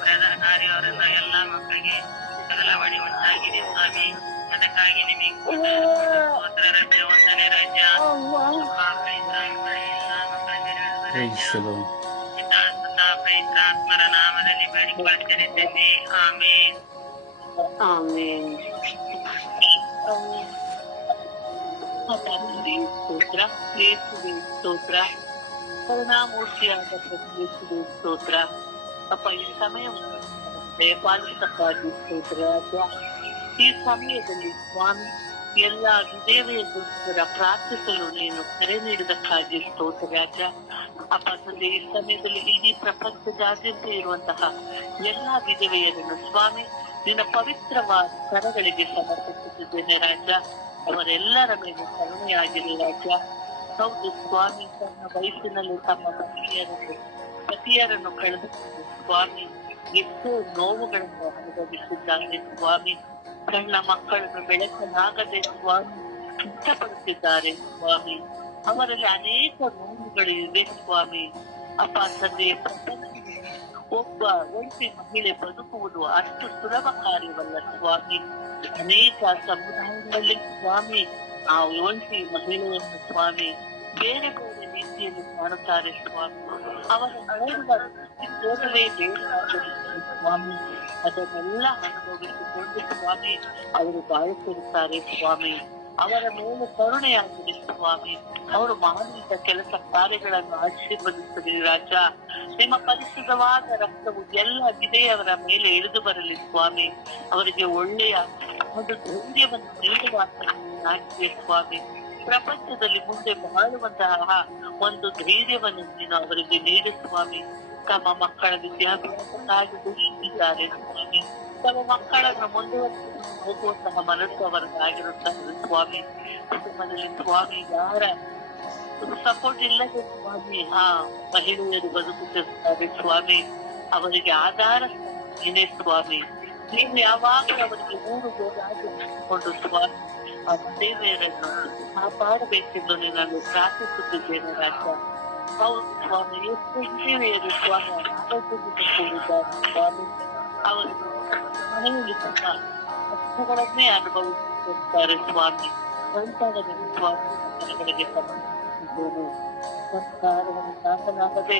ಬ್ರದರ್ ಕಾರ್ಯ ಅವರೆಲ್ಲ ಎಲ್ಲಾ ಮಕ್ಕಳಿಗೆ ಬದಲಾವಣೆ ಉಂಟಾಗಿದೆ ಸ್ವಾಮಿ. ಅದಕ್ಕಾಗಿ ನಿಮಗೆ ಸ್ತೋತ್ರ ರಾಜ, ವಂದನೆ ರಾಜ. ಪವಿತ್ರಾತ್ಮರ ನಾಮದಲ್ಲಿ ಬೇಡಿಕೊಳ್ತೇನೆ ತಂದೆ, ಆಮೇನ್. ಆಮೇನ್. ಸ್ತೋತ್ರ, ಯೇಸುವೇ ಸ್ತೋತ್ರ, ಕರುಣಾಮೂರ್ತಿಯಾದ ಯೇಸುವೇ ಸ್ತೋತ್ರ. ಅಪ್ಪ ಈ ಸಮಯವನ್ನು ದಯಪಾಲಿಸಕ್ಕಾಗಿ ಸ್ತೋತ್ರ ರಾಜ. ಈ ಸಮಯದಲ್ಲಿ ಸ್ವಾಮಿ ಎಲ್ಲ ವಿಧೇಯರ ಪ್ರಾರ್ಥಿಸಲು ನೀನು ಕರೆ ನೀಡಿದಕ್ಕಾಗಿ ಸ್ತೋತ್ರ ರಾಜ. ಅಪ್ಪ ತಂದೆ, ಈ ಸಮಯದಲ್ಲಿ ಇಡೀ ಪ್ರಪಂಚದಾದ್ಯಂತ ಇರುವಂತಹ ಎಲ್ಲಾ ವಿಧವೆಯರನ್ನು ಸ್ವಾಮಿ ನಿನ್ನ ಪವಿತ್ರವಾದ ಕರಗಳಿಗೆ ಸಮರ್ಪಿಸುತ್ತಿದ್ದೇನೆ ರಾಜ. ಅವರೆಲ್ಲರ ಮೇಲೆ ಕರುಣೆಯಾಗಿರಿ ರಾಜ. ಹೌದು ಸ್ವಾಮಿ, ತನ್ನ ವಯಸ್ಸಿನಲ್ಲಿ ತಮ್ಮ ಪತಿಯರನ್ನು ಕಳೆದುಕೊಂಡು ಸ್ವಾಮಿ ಎಷ್ಟೋ ನೋವುಗಳನ್ನು ಅನುಭವಿಸಿದ್ದಾರೆ ಸ್ವಾಮಿ. ಸಣ್ಣ ಮಕ್ಕಳನ್ನು ಬೆಳೆಸಲಾಗದೆ ಸ್ವಾಮಿ ಕಷ್ಟಪಡುತ್ತಿದ್ದಾರೆ ಸ್ವಾಮಿ. ಅವರಲ್ಲಿ ಅನೇಕ ನೋವುಗಳು ಇವೆ ಸ್ವಾಮಿ. ಅಪ್ಪ ತಂದೆ, ಪ್ರಪಂಚದಲ್ಲಿ ಒಬ್ಬ ಒಂಟಿ ಮಹಿಳೆ ಬದುಕುವುದು ಅಷ್ಟು ಸುಲಭ ಕಾರ್ಯವಲ್ಲ ಸ್ವಾಮಿ. ಅನೇಕ ಸಮುದಾಯಗಳಲ್ಲಿ ಸ್ವಾಮಿ ಆ ಒಂಟಿ ಮಹಿಳೆಯನ್ನು ಸ್ವಾಮಿ ಬೇರೆ ಬೇರೆ ರೀತಿಯಲ್ಲಿ ಕಾಣುತ್ತಾರೆ ಸ್ವಾಮಿ. ಅವರ ನೋಡುವ ದೃಷ್ಟಿಕೋನವೇ ಬೇರೆ ಸ್ವಾಮಿ. ಅದನ್ನೆಲ್ಲ ಅನುಭವಿಸಿಕೊಂಡು ಸ್ವಾಮಿ ಅವರು ಬಾಳುತ್ತಿರುತ್ತಾರೆ ಸ್ವಾಮಿ. ಅವರ ಮೇಲೆ ಕರುಣೆಯಾಗಿದೆ ಸ್ವಾಮಿ. ಅವರು ಮಾಡುವಂತ ಕೆಲಸ ಕಾರ್ಯಗಳನ್ನು ಆಶೀರ್ವದಿಸಲಿ ರಾಜ. ನಿಮ್ಮ ಪರಿಶುದ್ಧವಾದ ರಕ್ತವು ಎಲ್ಲ ವಿಧೇಯವರ ಮೇಲೆ ಇಳಿದು ಬರಲಿ ಸ್ವಾಮಿ. ಅವರಿಗೆ ಒಳ್ಳೆಯ ಒಂದು ಧೈರ್ಯವನ್ನು ನೀಡುವ ಸ್ವಾಮಿ. ಪ್ರಪಂಚದಲ್ಲಿ ಮುಂದೆ ಬಾಳುವಂತಹ ಒಂದು ಧೈರ್ಯವನ್ನು ನೀನು ಅವರಿಗೆ ನೀಡು ಸ್ವಾಮಿ. ತಮ್ಮ ಮಕ್ಕಳ ವಿದ್ಯಾಭ್ಯಾಸಕ್ಕಾಗಿ ದುಡಿಯುತ್ತಿದ್ದಾರೆ ಸ್ವಾಮಿ. ತಮ್ಮ ಮಕ್ಕಳನ್ನು ಮುಂದುವರಿಸಿಕೊಂಡು ಹೋಗುವಂತಹ ಮನಸ್ಸು ಅವರದ್ದಾಗಿರುತ್ತದೆ ಸ್ವಾಮಿ. ಕುಟುಂಬದಲ್ಲಿ ಸ್ವಾಮಿ ಯಾರ ಸಪೋರ್ಟ್ ಇಲ್ಲದೆ ಸ್ವಾಮಿ ಮಹಿಳೆಯರು ಬದುಕುತ್ತಿರ್ತಾರೆ ಸ್ವಾಮಿ. ಅವರಿಗೆ ಆಧಾರ ನೀನೇ ಸ್ವಾಮಿ. ನೀನು ಯಾವಾಗಲೂ ಅವರಿಗೆ ಊರು ಹೋರಾಡಿಕೊಂಡು ಸ್ವಾಮಿ ಆ ದೇವರನ್ನು ಕಾಪಾಡಬೇಕೆಂದು ನಿನ್ನನ್ನು ಪ್ರಾರ್ಥಿಸುತ್ತಿದ್ದೇನೆ ರಾಜ. ಹೌದು ಸ್ವಾಮಿ, ಎಷ್ಟು ಹಿರಿಯರು ಸ್ವಾಮಿ ಅನಾರೋಗ್ಯದಿಂದ ಸ್ವಾಮಿ. ಅವರು ಮನೆಯಲ್ಲಿ ತುಂಬ ಕಷ್ಟಗಳನ್ನೇ ಅನುಭವಿಸುತ್ತಿರ್ತಾರೆ ಸ್ವಾಮಿ. ಸಂತಾನದಲ್ಲಿ ಸ್ವಾಮಿ ಮನೆಗಳಿಗೆ ಸಂಬಂಧಿಸಿದ್ದೇನೆ. ಸರ್ಕಾರವನ್ನು ದಾಖಲಾಗದೆ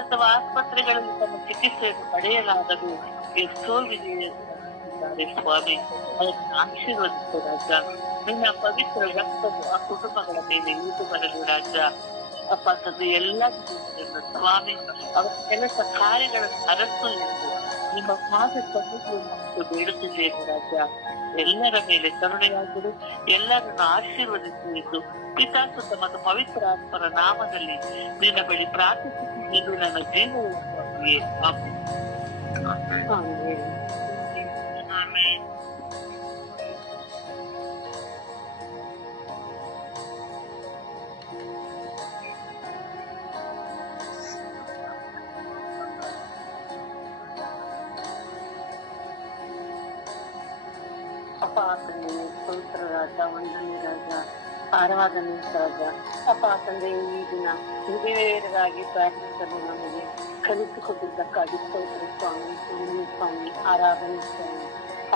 ಅಥವಾ ಆಸ್ಪತ್ರೆಗಳಲ್ಲಿ ತಮ್ಮ ಚಿಕಿತ್ಸೆಯನ್ನು ಪಡೆಯಲಾಗದೆ ಎಷ್ಟೋ ವಿಧಿಯಿದ್ದಾರೆ ಸ್ವಾಮಿ. ಅದನ್ನು ಆಶೀರ್ವದಿಸು ರಾಜ. ನಿನ್ನ ಪವಿತ್ರ ರಕ್ತವು ಆ ಕುಟುಂಬಗಳ ಮೇಲೆ ಇಳಿದು ಬರಲು ರಾಜ. ಅಪ್ಪ ತಂದೆ ಎಲ್ಲ ಜೀವನಗಳನ್ನು ಸ್ವಾಮಿ ಅವರ ಕೆಲಸ ಕಾರ್ಯಗಳನ್ನು ಅರಸು ಎಂದು ನಿಮ್ಮ ಪಾದ ಸನ್ನಿಧಿಯನ್ನು ಬೇಡುತ್ತಿದ್ದೇನೆ ರಾಜ. ಎಲ್ಲರ ಮೇಲೆ ಕರುಣೆಯಾಗಿರು, ಎಲ್ಲರನ್ನು ಆಶೀರ್ವದಿಸು ಎಂದು ಪಿತಾಸುತ್ತ ಮತ್ತು ಪವಿತ್ರ ಆತ್ಮರ ನಾಮದಲ್ಲಿ ನಿನ್ನ ಬಳಿ ಪ್ರಾರ್ಥಿಸುತ್ತಿದ್ದು ನನ್ನ ಜೀವನವೇ. ಆಮೇಲೆ ಅಪ್ಪ ತಂದೆ ಪವಿತ್ರ ರಾಜ, ವಂದನೆ ರಾಜ, ಆರಾಧನೆ ರಾಜ. ಅಪ್ಪ ತಂದೆ ಈ ದಿನ ವಿಧವೆಯರಿಗಾಗಿ ಪ್ರಾರ್ಥಿಸಲು ನಮಗೆ ಕಲಿಸಿಕೊಟ್ಟಿದ್ದಕ್ಕಾಗಿ ಸ್ತೋತ್ರ ಸ್ವಾಮಿ, ವಂದನೆ ಸ್ವಾಮಿ, ಆರಾಧನೆ ಸ್ವಾಮಿ.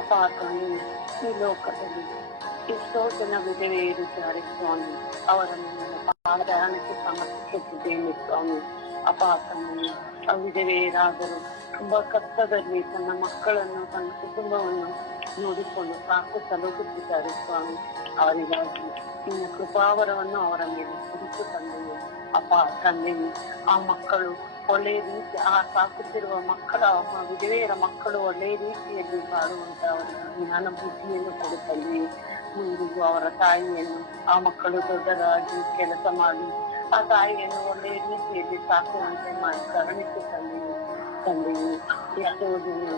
ಅಪ್ಪ ತಂದೆ ಈ ಲೋಕದಲ್ಲಿ ಎಷ್ಟೋ ಜನ ವಿಧವೆಯರಿದ್ದಾರೆ ಸ್ವಾಮಿ. ಅವರನ್ನು ನನ್ನ ಪಾದರಣಕ್ಕೆ ಸಮರ್ಪಿಸುತ್ತಿದ್ದೇನೆ ಸ್ವಾಮಿ. ಅಪ್ಪ ತಂದೆ ವಿಧವೆಯರಾದರೂ ತುಂಬಾ ಕಷ್ಟದಲ್ಲಿ ತನ್ನ ಮಕ್ಕಳನ್ನು ತನ್ನ ಕುಟುಂಬವನ್ನು ನೋಡಿಕೊಂಡು ಸಾಕು ಸಲಹುತ್ತಿದ್ದಾರೆ ಸ್ವಾಮಿ. ಅವರಿಗಾಗಿ ನಿನ್ನ ಕೃಪಾವರವನ್ನು ಅವರ ಮೇಲೆ ಸುರಿಸು ತಂದೆಯೇ. ಅಪ್ಪ ತಂದೆಯೇ, ಆ ಮಕ್ಕಳು ಒಳ್ಳೆಯ ರೀತಿ ಸಾಕುತ್ತಿರುವ ಮಕ್ಕಳ ವಿಧವೆಯರ ಮಕ್ಕಳು ಒಳ್ಳೆಯ ರೀತಿಯಲ್ಲಿ ಬಾಳುವಂತ ಅವರಿಗೆ ಜ್ಞಾನ ಬುದ್ಧಿಯನ್ನು ಕೊಡುತ್ತಲ್ಲಿ ಮುಂದಿಗೂ ಅವರ ತಾಯಿಯನ್ನು ಆ ಮಕ್ಕಳು ದೊಡ್ಡದಾಗಿ ಕೆಲಸ ಮಾಡಿ ಆ ತಾಯಿಯನ್ನು ಒಳ್ಳೆಯ ರೀತಿಯಲ್ಲಿ ಸಾಕುವಂತೆ ಮಾಡಿ ಕರುಣಿಸುತ್ತಲ್ಲಿ ತಂದೆಯೇ. ಎಷ್ಟೋ ಜನ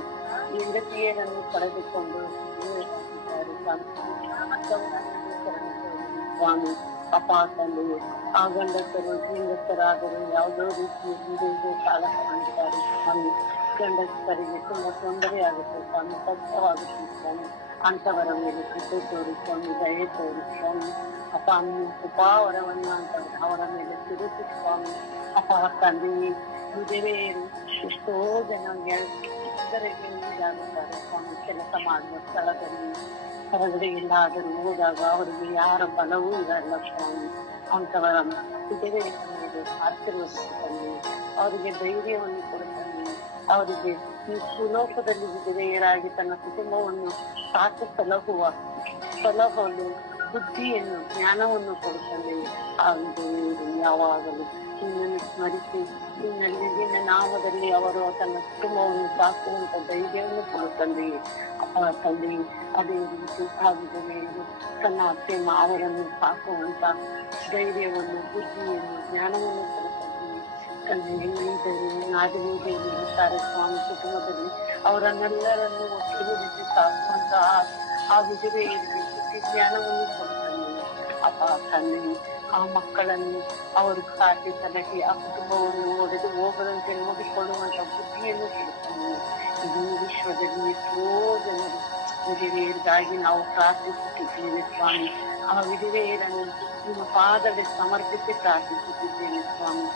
ಹೆಂಡತಿಯರನ್ನು ಪಡೆದುಕೊಂಡು ಸ್ವಾಮಿ. ಅಪ್ಪ ತಂದೆಯೇ, ಆ ಗಂಡಸರು ಹೆಂಗಸರಾದರೂ ಯಾವುದೋ ರೀತಿಯಲ್ಲಿ ಸಾಲ ತಗೊಂಡಿದ್ದಾರೆ ಸ್ವಾಮಿ. ಗಂಡಸರಿಗೆ ತುಂಬಾ ತೊಂದರೆ ಆಗುತ್ತೆ ಸ್ವಾಮಿ, ಕಷ್ಟವಾಗುತ್ತೆ ಸ್ವಾಮಿ. ಅಂತವರ ಮೇಲೆ ಕೃಪೆ ತೋರಿ ಸ್ವಾಮಿ, ದಯೆ ತೋರಿ ಸ್ವಾಮಿ. ಅಪ್ಪ ನಿಮ್ಮ ಕೃಪಾವರವನ್ನು ಅಂತ ಅವರ ಮೇಲೆ ಸುರಿಸಿ ಸ್ವಾಮಿ. ಅಪ್ಪ ತಂದೆಯೇ, ವಿಧವೆಯರು ಎಷ್ಟೋ ಜನ ತೊಂದರೆಗೆ ಈಡಾಗುತ್ತಾರೆ ಸ್ವಾಮಿ. ಕೆಲಸ ಮಾಡುವ ಸ್ಥಳದಲ್ಲಿ ಹೊರಗಡೆ ಎಲ್ಲಾದರೂ ಹೋದಾಗ ಅವರಿಗೆ ಯಾರ ಬಲವೂ ಇರಲ್ಲ ಸ್ವಾಮಿ. ಅಂತವರ ವಿಧವೆಯ ಮೇಲೆ ಆಶೀರ್ವದಿಸುತ್ತಾನೆ, ಅವರಿಗೆ ಧೈರ್ಯವನ್ನು ಕೊಡುತ್ತಾನೆ. ಅವರಿಗೆ ಈ ಸುಲೋಕದಲ್ಲಿ ವಿಧವೆಯರಾಗಿ ತನ್ನ ಕುಟುಂಬವನ್ನು ಸಾಕು ಸಲಹಲು ಬುದ್ಧಿಯನ್ನು ಜ್ಞಾನವನ್ನು ಕೊಡುತ್ತಾನೆ. ಆ ವಿಧವೆಯರು ಯಾವಾಗಲೂ ನಿನ್ನನ್ನು ಸ್ಮರಿಸಿ ನಿನ್ನ ನಾಮದಲ್ಲಿ ಅವರು ತನ್ನ ಕುಟುಂಬವನ್ನು ಸಾಕುವಂತ ಧೈರ್ಯವನ್ನು ಕೊಡುತ್ತಂದೆ. ಅಪ್ಪ ತಂದೆ, ಅದೇ ರೀತಿ ಆ ವಿಧವೆಯರು ತನ್ನ ಅತ್ತೆ ಮಾವರನ್ನು ಸಾಕುವಂತ ಧೈರ್ಯವನ್ನು, ಬುದ್ಧಿಯನ್ನು, ಜ್ಞಾನವನ್ನು ಕೊಡುತ್ತಂದೆ. ತಂದೆ ಇದ್ದರು ನಾಗರಿಕರು ಇರುತ್ತಾರೆ ಸ್ವಾಮಿ ಕುಟುಂಬದಲ್ಲಿ, ಅವರನ್ನೆಲ್ಲರನ್ನು ಒಟ್ಟುಗೂಡಿಸಿ ಸಾಕುವಂತ ಆ ವಿಧವೆಯರಿಗೆ ಬುದ್ಧಿ ಜ್ಞಾನವನ್ನು ಕೊಡುತ್ತಂದೆ. ಅಪ್ಪ ತಂದೆ, ಆ ಮಕ್ಕಳನ್ನು ಅವರು ಸಾಕಿ ಸಲಹಿ ಆ ಕುಟುಂಬವನ್ನು ಒಡೆದು ಹೋಗದಂತೆ ನೋಡಿಕೊಳ್ಳುವಂತ ಬುದ್ಧಿಯನ್ನು ಕೊಡುತ್ತಾನೆ. ಇಡೀ ವಿಶ್ವದಲ್ಲಿ ಎಷ್ಟೋ ಜನರು ವಿಧವೆಯರಿಗಾಗಿ ನಾವು ಪ್ರಾರ್ಥಿಸುತ್ತಿದ್ದೇವೆ ಸ್ವಾಮಿ. ಆ ವಿಧವೆಯರನ್ನು ನಿಮ್ಮ ಪಾದಕ್ಕೆ ಸಮರ್ಪಿಸಿ ಪ್ರಾರ್ಥಿಸುತ್ತಿದ್ದೇವೆ ಸ್ವಾಮಿ.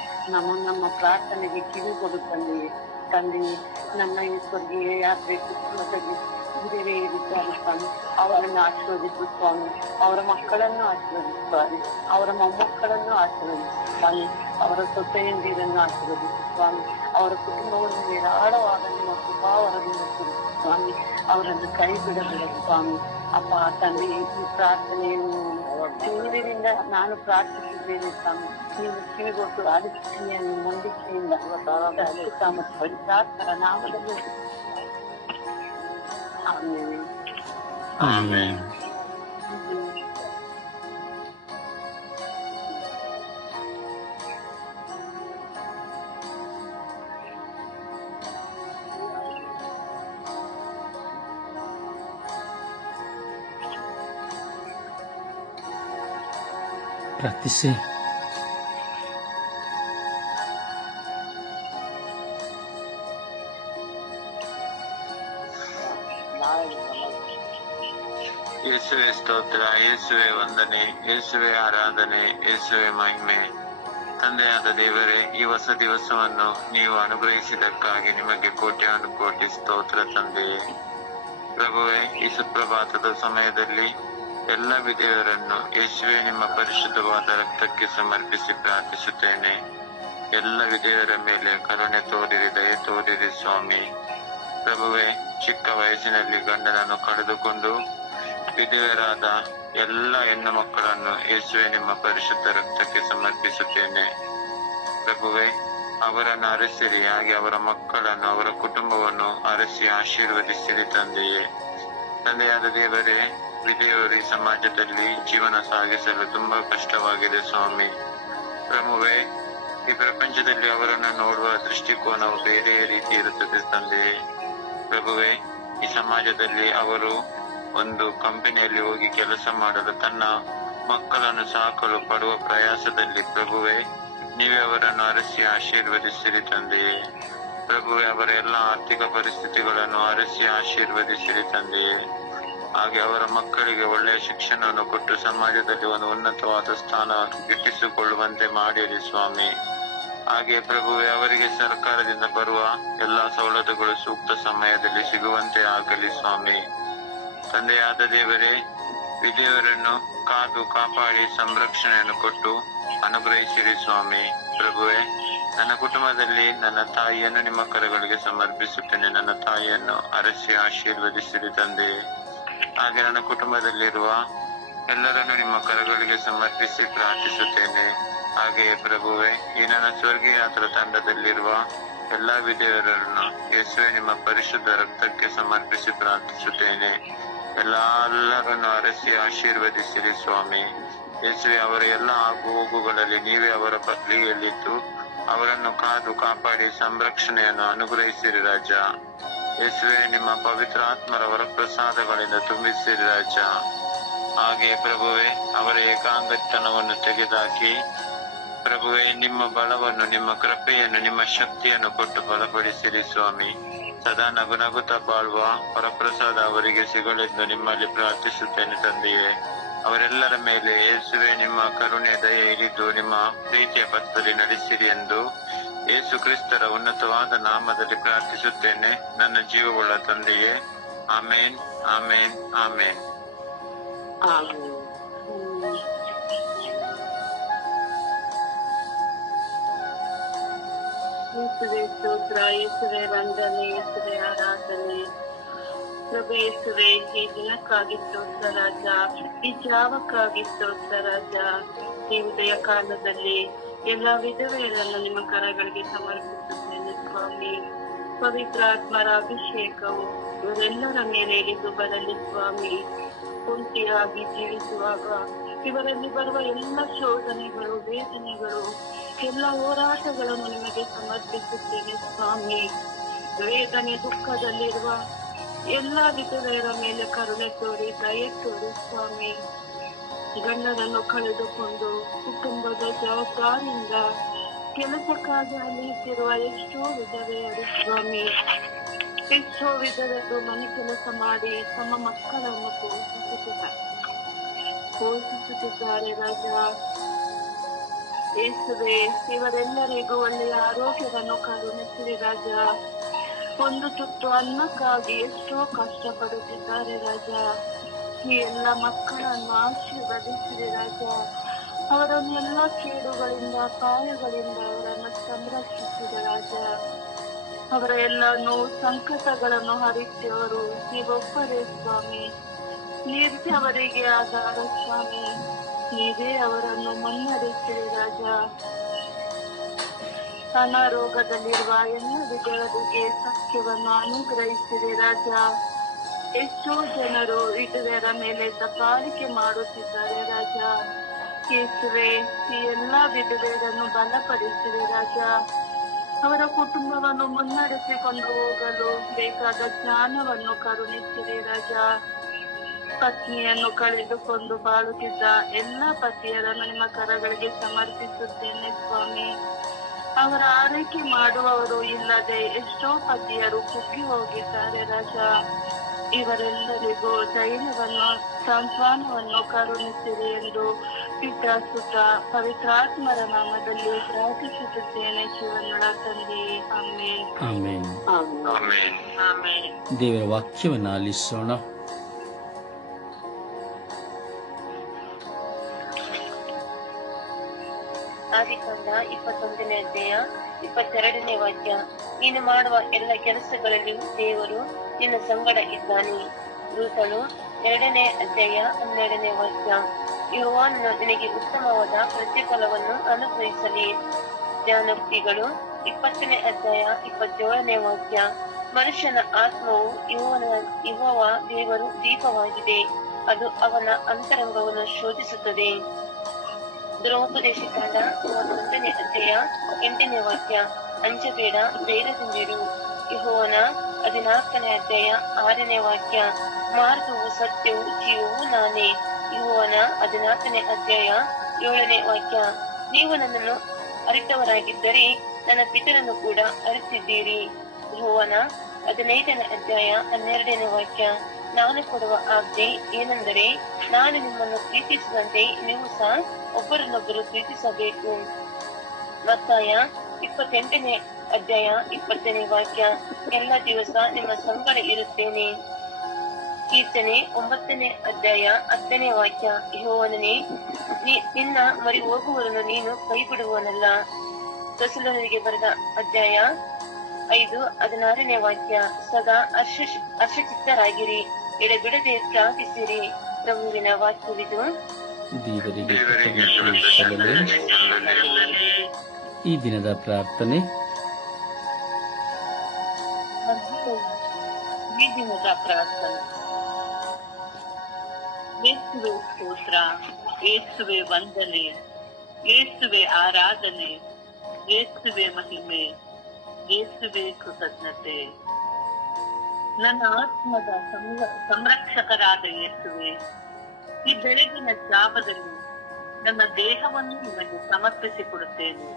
ನಮ್ಮ ಪ್ರಾರ್ಥನೆಗೆ ಕಿವಿ ಕೊಡುತ್ತಂದೆಯೇ. ತಂದೆಯೇ, ನಮ್ಮ ಈ ಸ್ವರ್ಗೀಯ ಯಾತ್ರೆ ಕುಟುಂಬದಲ್ಲಿ ವಿಧವೆಯರಿದ್ದಾರೆ ಸ್ವಾಮಿ, ಅವರನ್ನು ಆಶೀರ್ವದಿಸು ಸ್ವಾಮಿ. ಅವರ ಮಕ್ಕಳನ್ನು ಆಶೀರ್ವದಿಸು ಸ್ವಾಮಿ. ಅವರ ಮೊಮ್ಮಕ್ಕಳನ್ನು ಆಶೀರ್ವದಿಸು ಸ್ವಾಮಿ. ಅವರ ಸೊಸೆಯಂದಿರನ್ನು ಆಶೀರ್ವದಿಸು ಸ್ವಾಮಿ. ಅವರ ಕುಟುಂಬವನ್ನು ಹೇರಾಳವಾದ ನಿಮ್ಮ ಕೃಪಾವರದಿಂದ ಕೊಡಿಸು ಸ್ವಾಮಿ. ಅವರನ್ನು ಕೈ ಬಿಡಬೇಡ ಸ್ವಾಮಿ. ಅಪ್ಪ ತಂದೆ, ಈ ಪ್ರಾರ್ಥನೆಯನ್ನು ಕಿವಿಯಿಂದ ನಾನು ಪ್ರಾರ್ಥಿಸಿದ್ದೇನೆ ಸ್ವಾಮಿ. ನೀವು ಕಿವಿಗೊಟ್ಟು ಆಲಿಸುತ್ತೀಯ ನಂಬಿಕೆಯಿಂದ ಮತ್ತು ಪವಿತ್ರಾತ್ಮರ ನಾಮದಲ್ಲಿ ಆಮೆನ್. ಆಮೆನ್. ಪ್ರಾರ್ಥಿಸಿ. ಯೇಸುವೆ ಸ್ತೋತ್ರ, ಯೇಸುವೆ ವಂದನೆ, ಯೇಸುವೆ ಆರಾಧನೆ, ಯೇಸುವೆ ಮಹಿಮೆ. ತಂದೆಯಾದ ದೇವರೇ, ಈ ಹೊಸ ದಿವಸವನ್ನು ನೀವು ಅನುಗ್ರಹಿಸಿದ್ದಕ್ಕಾಗಿ ನಿಮಗೆ ಕೋಟ್ಯಾನುಕೋಟಿ ಸ್ತೋತ್ರ ತಂದೆಯೇ. ಪ್ರಭುವೇ, ಈ ಸುಪ್ರಭಾತದ ಸಮಯದಲ್ಲಿ ಎಲ್ಲ ವಿಧೇಯರನ್ನು ಯೇಸುವೆ ನಿಮ್ಮ ಪರಿಶುದ್ಧವಾದ ರಕ್ತಕ್ಕೆ ಸಮರ್ಪಿಸಿ ಪ್ರಾರ್ಥಿಸುತ್ತೇನೆ. ಎಲ್ಲ ವಿಧೇಯರ ಮೇಲೆ ಕರುಣೆ ತೋರಿರಿ, ದಯೆ ತೋರಿರಿ ಸ್ವಾಮಿ. ಪ್ರಭುವೇ, ಚಿಕ್ಕ ವಯಸ್ಸಿನಲ್ಲಿ ಗಂಡನನ್ನು ಕಳೆದುಕೊಂಡು ವಿಧವೆಯರಾದ ಎಲ್ಲ ಹೆಣ್ಣು ಮಕ್ಕಳನ್ನು ಯೇಸುವೆ ನಿಮ್ಮ ಪರಿಶುದ್ಧ ರಕ್ತಕ್ಕೆ ಸಮರ್ಪಿಸುತ್ತೇನೆ. ಪ್ರಭುವೇ, ಅವರನ್ನು ಅರಸಿರಿ, ಹಾಗೆ ಅವರ ಮಕ್ಕಳನ್ನು, ಅವರ ಕುಟುಂಬವನ್ನು ಅರಸಿ ಆಶೀರ್ವದಿಸಿರಿ ತಂದೆಯೇ. ತಂದೆಯಾದ ದೇವರೇ, ವಿಧವೆಯರು ಈ ಸಮಾಜದಲ್ಲಿ ಜೀವನ ಸಾಗಿಸಲು ತುಂಬಾ ಕಷ್ಟವಾಗಿದೆ ಸ್ವಾಮಿ. ಪ್ರಭುವೇ, ಈ ಪ್ರಪಂಚದಲ್ಲಿ ಅವರನ್ನು ನೋಡುವ ದೃಷ್ಟಿಕೋನವು ಬೇರೆ ರೀತಿ ಇರುತ್ತದೆ ತಂದೆಯೇ. ಪ್ರಭುವೇ, ಈ ಸಮಾಜದಲ್ಲಿ ಅವರು ಒಂದು ಕಂಪನಿಯಲ್ಲಿ ಹೋಗಿ ಕೆಲಸ ಮಾಡಲು ತನ್ನ ಮಕ್ಕಳನ್ನು ಸಾಕಲು ಪಡುವ ಪ್ರಯಾಸದಲ್ಲಿ ಪ್ರಭುವೇ, ನೀವೇ ಅವರನ್ನು ಅರಸಿ ಆಶೀರ್ವದಿಸಿರಿ ತಂದೆಯೇ. ಪ್ರಭುವೇ, ಅವರ ಎಲ್ಲ ಆರ್ಥಿಕ ಪರಿಸ್ಥಿತಿಗಳನ್ನು ಅರಸಿ ಆಶೀರ್ವದಿಸಿರಿ ತಂದೆಯೇ. ಹಾಗೆ ಅವರ ಮಕ್ಕಳಿಗೆ ಒಳ್ಳೆಯ ಶಿಕ್ಷಣವನ್ನು ಕೊಟ್ಟು ಸಮಾಜದಲ್ಲಿ ಒಂದು ಉನ್ನತವಾದ ಸ್ಥಾನ ಗಿಟ್ಟಿಸಿಕೊಳ್ಳುವಂತೆ ಮಾಡಿರಿ ಸ್ವಾಮಿ. ಹಾಗೆ ಪ್ರಭುವೇ, ಅವರಿಗೆ ಸರ್ಕಾರದಿಂದ ಬರುವ ಎಲ್ಲಾ ಸವಲತ್ತುಗಳು ಸೂಕ್ತ ಸಮಯದಲ್ಲಿ ಸಿಗುವಂತೆ ಆಗಲಿ ಸ್ವಾಮಿ. ತಂದೆಯಾದ ದೇವರೇ, ವಿಧವೆಯರನ್ನು ಕಾದು ಕಾಪಾಡಿ ಸಂರಕ್ಷಣೆಯನ್ನು ಕೊಟ್ಟು ಅನುಗ್ರಹಿಸಿರಿ ಸ್ವಾಮಿ. ಪ್ರಭುವೇ, ನನ್ನ ಕುಟುಂಬದಲ್ಲಿ ನನ್ನ ತಾಯಿಯನ್ನು ನಿಮ್ಮ ಕರಗಳಿಗೆ ಸಮರ್ಪಿಸುತ್ತೇನೆ. ನನ್ನ ತಾಯಿಯನ್ನು ಅರಸಿ ಆಶೀರ್ವದಿಸಿರಿ ತಂದೆಯೇ. ಹಾಗೆ ನನ್ನ ಕುಟುಂಬದಲ್ಲಿರುವ ಎಲ್ಲರನ್ನು ನಿಮ್ಮ ಕರಗಳಿಗೆ ಸಮರ್ಪಿಸಿ ಪ್ರಾರ್ಥಿಸುತ್ತೇನೆ. ಹಾಗೆಯೇ ಪ್ರಭುವೇ, ಈ ನನ್ನ ಸ್ವರ್ಗೀಯಾತ್ರ ತಂಡದಲ್ಲಿರುವ ಎಲ್ಲಾ ವಿಧವೆಯರನ್ನು ಯೇಸುವೆ ನಿಮ್ಮ ಪರಿಶುದ್ಧ ರಕ್ತಕ್ಕೆ ಸಮರ್ಪಿಸಿ ಪ್ರಾರ್ಥಿಸುತ್ತೇನೆ. ಎಲ್ಲರನ್ನು ಅರಸಿ ಆಶೀರ್ವದಿಸಿರಿ ಸ್ವಾಮಿ. ಯೇಸುವೆ, ಅವರ ಎಲ್ಲ ಆಗು ಹೋಗುಗಳಲ್ಲಿ ನೀವೇ ಅವರ ಬಳಿಯಲ್ಲಿದ್ದು ಅವರನ್ನು ಕಾದು ಕಾಪಾಡಿ ಸಂರಕ್ಷಣೆಯನ್ನು ಅನುಗ್ರಹಿಸಿರಿ ರಾಜ. ಯೇಸುವೆ, ನಿಮ್ಮ ಪವಿತ್ರ ಆತ್ಮರ ವರಪ್ರಸಾದಗಳಿಂದ ತುಂಬಿಸಿರಿ ರಾಜ. ಹಾಗೆ ಪ್ರಭುವೇ, ಅವರ ಏಕಾಂಗತನವನ್ನು ತೆಗೆದುಹಾಕಿ ಪ್ರಭುವೇ, ನಿಮ್ಮ ಬಲವನ್ನು, ನಿಮ್ಮ ಕೃಪೆಯನ್ನು, ನಿಮ್ಮ ಶಕ್ತಿಯನ್ನು ಕೊಟ್ಟು ಬಲಪಡಿಸಿರಿ ಸ್ವಾಮಿ. ಸದಾ ನಗುನಗುತ್ತಾ ಬಾಳುವ ವರಪ್ರಸಾದ ಅವರಿಗೆ ಸಿಗಲೆಂದು ನಿಮ್ಮಲ್ಲಿ ಪ್ರಾರ್ಥಿಸುತ್ತೇನೆ ತಂದೆಯೇ. ಅವರೆಲ್ಲರ ಮೇಲೆ ಯೇಸುವೆ ನಿಮ್ಮ ಕರುಣೆ ದಯೆ ಇರಿದು ನಿಮ್ಮ ಪ್ರೀತಿಯ ಪಥದಲ್ಲಿ ನಡೆಸಿರಿ ಎಂದು ಯೇಸು ಕ್ರಿಸ್ತರ ಉನ್ನತವಾದ ನಾಮದಲ್ಲಿ ಪ್ರಾರ್ಥಿಸುತ್ತೇನೆ ನನ್ನ ಜೀವವುಳ್ಳ ತಂದೆಯೇ. ಆಮೇನ್, ಆಮೇನ್, ಆಮೇನ್. ಯೇಸುವೆ ಸ್ತೋತ್ರ, ಯೇಸುವೆ ವಂದನೆ, ಯೇಸುವೆ ಆರಾಧನೆ. ಪ್ರಭು ಯೇಸುವೆ, ಈ ದಿನಕ್ಕಾಗಿ ಸ್ತೋತ್ರ ರಾಜ, ಈ ಜಾವಕ್ಕಾಗಿ ಸ್ತೋತ್ರ ರಾಜ. ಈ ಉದಯ ಕಾಲದಲ್ಲಿ ಎಲ್ಲ ವಿಧವೆಯರನ್ನು ನಿಮ್ಮ ಕರಗಳಿಗೆ ಸಮರ್ಪಿಸುತ್ತೇನೆ ಸ್ವಾಮಿ. ಪವಿತ್ರ ಆತ್ಮರ ಅಭಿಷೇಕವು ಇವರೆಲ್ಲರ ಮೇಲೆ ಇಳಿದು ಬರಲಿ ಸ್ವಾಮಿ. ಕುಂಟಿಯಾಗಿ ಜೀವಿಸುವಾಗ ಇವರಲ್ಲಿ ಬರುವ ಎಲ್ಲ ಶೋಧನೆಗಳು, ವೇದನೆಗಳು, ಎಲ್ಲ ಹೋರಾಟಗಳನ್ನು ನಿಮಗೆ ಸಮರ್ಪಿಸುತ್ತೇನೆ ಸ್ವಾಮಿ. ವೇದನೆ ದುಃಖದಲ್ಲಿರುವ ಎಲ್ಲ ವಿಧವೆಯರ ಮೇಲೆ ಕರುಣೆ ತೋರಿ, ದಯೆ ತೋರಿ ಸ್ವಾಮಿ. ಗಂಡನನ್ನು ಕಳೆದುಕೊಂಡು ಕುಟುಂಬದ ಜವಾಬ್ದಾರಿಯಿಂದ ಕೆಲಸಕ್ಕಾಗಿ ಅಲಿಯುತ್ತಿರುವ ಎಷ್ಟೋ ವಿಧವೆಯರು ಸ್ವಾಮಿ. ಎಷ್ಟೋ ವಿಧವೆಯರು ಮನೆ ಕೆಲಸ ಮಾಡಿ ತಮ್ಮ ಮಕ್ಕಳನ್ನು ಪೋಷಿಸುತ್ತಿದ್ದಾರೆ ರಾಜ. ಯೇಸುವೆ, ಇವರೆಲ್ಲರಿಗೂ ಒಳ್ಳೆಯ ಆರೋಗ್ಯವನ್ನು ಕರುಣಿಸಿರಿ ರಾಜ. ಒಂದು ತುತ್ತು ಅನ್ನಕ್ಕಾಗಿ ಎಷ್ಟೋ ಕಷ್ಟಪಡುತ್ತಿದ್ದಾರೆ ರಾಜ. ಈ ಎಲ್ಲ ಮಕ್ಕಳನ್ನು ಆಶೀರ್ವದಿಸಿರಿ ರಾಜ. ಅವರನ್ನು ಎಲ್ಲ ಕೇಡುಗಳಿಂದ, ಅಪಾಯಗಳಿಂದ ಅವರನ್ನು ಸಂರಕ್ಷಿಸಿದ ರಾಜ. ಅವರ ಎಲ್ಲ ನೋವು ಸಂಕಟಗಳನ್ನು ಹರಿಸಿದವರು ನೀವೊಬ್ಬರೇ ಸ್ವಾಮಿ. ನೀವೇ ಅವರಿಗೆ ಆಧಾರ ಸ್ವಾಮಿ. ನೀವೇ ಅವರನ್ನು ಮುನ್ನಡೆಸಿರಿ ರಾಜ. ಅನಾರೋಗ್ಯದಲ್ಲಿರುವ ಎಲ್ಲ ವಿಧವರಿಗೆ ಸತ್ಯವನ್ನು ಅನುಗ್ರಹಿಸಿರಿ ರಾಜ. ಎಷ್ಟೋ ಜನರು ವಿಧವೆಯರ ಮೇಲೆ ದಬ್ಬಾಳಿಕೆ ಮಾಡುತ್ತಿದ್ದಾರೆ ರಾಜ. ಯೇಸುವೆ, ಈ ಎಲ್ಲಾ ವಿಧವೆಯರನ್ನು ಬಲಪಡಿಸಿರಿ ರಾಜ. ಅವರ ಕುಟುಂಬವನ್ನು ಮುನ್ನಡೆಸಿಕೊಂಡು ಹೋಗಲು ಬೇಕಾದ ಜ್ಞಾನವನ್ನು ಕರುಣಿಸಿರಿ ರಾಜ. ಪತ್ನಿಯನ್ನು ಕಳೆದುಕೊಂಡು ಬಾಳುತ್ತಿದ್ದ ಎಲ್ಲ ಪತಿಯರನ್ನು ನಿಮ್ಮ ಕರಗಳಿಗೆ ಸಮರ್ಪಿಸುತ್ತೇನೆ ಸ್ವಾಮಿ. ಅವರ ಆರೈಕೆ ಮಾಡುವವರು ಇಲ್ಲದೆ ಎಷ್ಟೋ ಪತಿಯರು ಕುಗ್ಗಿ ಹೋಗಿದ್ದಾರೆ ರಾಜ. ಇವರೆಲ್ಲರಿಗೂ ಧೈರ್ಯವನ್ನು ಸಾಂತ್ವನವನ್ನು ಕರುಣಿಸಿರಿ ಎಂದು ಪಿತಾ ಸುತ ಪವಿತ್ರಾತ್ಮರ ನಾಮದಲ್ಲಿ ಪ್ರಾರ್ಥಿಸುತ್ತೇನೆ ಜೀವನಳ ತಂದೆಯೇ. ಆಮೇನ್. ಆಮೇನ್. ಆಮೆನ್. ಆಮೆನ್. ದೇವರ ವಾಕ್ಯವನ್ನು ಆಲಿಸೋಣ. ಆದಿಕಾಂಡ 21ನೇ ಅಧ್ಯಾಯ 22ನೇ ವಾಕ್ಯ. ನೀನು ಮಾಡುವ ಎಲ್ಲ ಕೆಲಸಗಳಲ್ಲಿಯೂ ದೇವರು ನಿನ್ನ ಸಂಗಡ ಇದ್ದಾನೆ. ರೂತನು 2ನೇ ಅಧ್ಯಾಯ 12ನೇ ವಾಕ್ಯ. ಯೆಹೋವನು ನಿನಗೆ ಉತ್ತಮವಾದ ಪ್ರತಿಫಲವನ್ನು ಅನುಗ್ರಹಿಸಲಿ. ಜ್ಞಾನೋಕ್ತಿಗಳು 20ನೇ ಅಧ್ಯಾಯ 27ನೇ ವಾಕ್ಯ. ಮನುಷ್ಯನ ಆತ್ಮವು ಯೆಹೋವ ದೇವರು ದೀಪವಾಗಿದೆ, ಅದು ಅವನ ಅಂತರಂಗವನ್ನು ಶೋಧಿಸುತ್ತದೆ. ದ್ರೋಪದೇಶಕಾಂಡ 31ನೇ ಅಧ್ಯಾಯ 8ನೇ ವಾಕ್ಯ. ಅಂಜಬೇಡ, ಧೈರ್ಯದಿಂದಿರು. ಯೆಹೋವನ 14ನೇ ಅಧ್ಯಾಯ 6ನೇ ವಾಕ್ಯ. ಮಾರ್ಗವು ಸತ್ಯವು ಜೀವವು ನಾನೇ. ಯೆಹೋವನ 14ನೇ ಅಧ್ಯಾಯ 7ನೇ ವಾಕ್ಯ. ನೀವು ನನ್ನನ್ನು ಅರಿತವರಾಗಿದ್ದರೆ ನನ್ನ ಪಿತರನ್ನು ಕೂಡ ಅರಿತಿದ್ದೀರಿ. ಯೆಹೋವನ 15ನೇ ಅಧ್ಯಾಯ 12ನೇ ವಾಕ್ಯ. ನಾನು ಕೊಡುವ ಆಜ್ಞೆ ಏನೆಂದರೆ, ನಾನು ನಿಮ್ಮನ್ನು ಪ್ರೀತಿಸಿದಂತೆ ನೀವು ಸಹ ಒಬ್ಬರನ್ನೊಬ್ಬರು ಪ್ರೀತಿಸಬೇಕು. ಮತ್ತಾಯ 28ನೇ ಅಧ್ಯಾಯ 20ನೇ ವಾಕ್ಯ. ಎಲ್ಲ ದಿವಸ ನಿಮ್ಮ ಸಂಗಡ ಇರುತ್ತೇನೆ. ಕೀರ್ತನೆ 9ನೇ ಅಧ್ಯಾಯ 10ನೇ ವಾಕ್ಯ. ಯೆಹೋವನೇ, ನಿನ್ನ ಮರಿ ಹೋಗುವವರನ್ನು ನೀನು ಕೈ ಬಿಡುವನಲ್ಲ. ತೆಸಲೋನಿಗೆ ಬರೆದ ಅಧ್ಯಾಯ 5:16ನೇ ವಾಕ್ಯ. ಸದಾ ಹರ್ಷಚಿತ್ತರಾಗಿರಿ, ಎಡೆಬಿಡದೆ ಪ್ರಾರ್ಥಿಸಿರಿ. ಪ್ರಭುವಿನ ವಾಕ್ಯವಿದು. ದೇವರಿಗೆ ಸ್ತುತಿ ಸಲ್ಲಲಿ. ಈ ದಿನದ ಪ್ರಾರ್ಥನೆ. ಈ ದಿನದ ಪ್ರಾರ್ಥನೆ. ಯೇಸುವೆ ಸ್ತೋತ್ರ, ಯೇಸುವೆ ವಂದನೆ, ಯೇಸುವೆ ಆರಾಧನೆ, ಯೇಸುವೆ ಮಹಿಮೆ, ಯೇಸುವೆ ಕೃತಜ್ಞತೆ. ನನ್ನ ಆತ್ಮದ ಸಂರಕ್ಷಕರಾದ ಯೇಸುವೆ, ಈ ಬೆಳಗಿನ ಜಾವದಲ್ಲಿ ನನ್ನ ದೇಹವನ್ನು ನಿಮಗೆ ಸಮರ್ಪಿಸಿಕೊಡುತ್ತೇನೆ.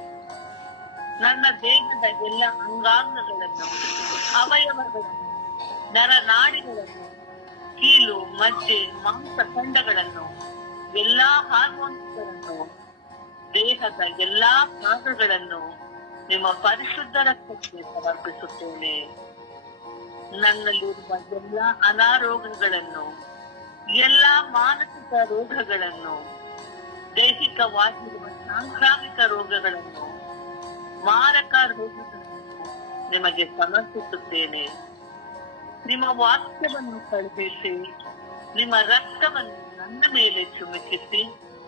ನನ್ನ ದೇಹದ ಎಲ್ಲ ಅಂಗಾಂಗಗಳನ್ನು, ಅವಯವಗಳನ್ನು, ನರನಾಡಿಗಳನ್ನು, ಕೀಲು, ಮಜ್ಜೆ, ಮಾಂಸಖಂಡಗಳನ್ನು, ಎಲ್ಲಾ ಹಾರ್ಮೋನ್ಸ್ಗಳನ್ನು, ದೇಹದ ಎಲ್ಲಾ ಭಾಗಗಳನ್ನು ನಿಮ್ಮ ಪರಿಶುದ್ಧ ರಕ್ತಕ್ಕೆ ಸಮರ್ಪಿಸುತ್ತೇನೆ. ನನ್ನಲ್ಲಿರುವ ಎಲ್ಲಾ ಅನಾರೋಗ್ಯಗಳನ್ನು, ಎಲ್ಲಾ ಮಾನಸಿಕ ರೋಗಗಳನ್ನು, ದೈಹಿಕವಾಗಿರುವ ಸಾಂಕ್ರಾಮಿಕ ರೋಗಗಳನ್ನು, ಮಾರಕ ರೋಗಗಳನ್ನು ನಿಮಗೆ ಸಮರ್ಪಿಸುತ್ತೇನೆ. ನಿಮ್ಮ ವಾಕ್ಯವನ್ನು ಕಳುಹಿಸಿ, ನಿಮ್ಮ ರಕ್ತವನ್ನು ನನ್ನ ಮೇಲೆ ಚುಮುಕಿಸಿ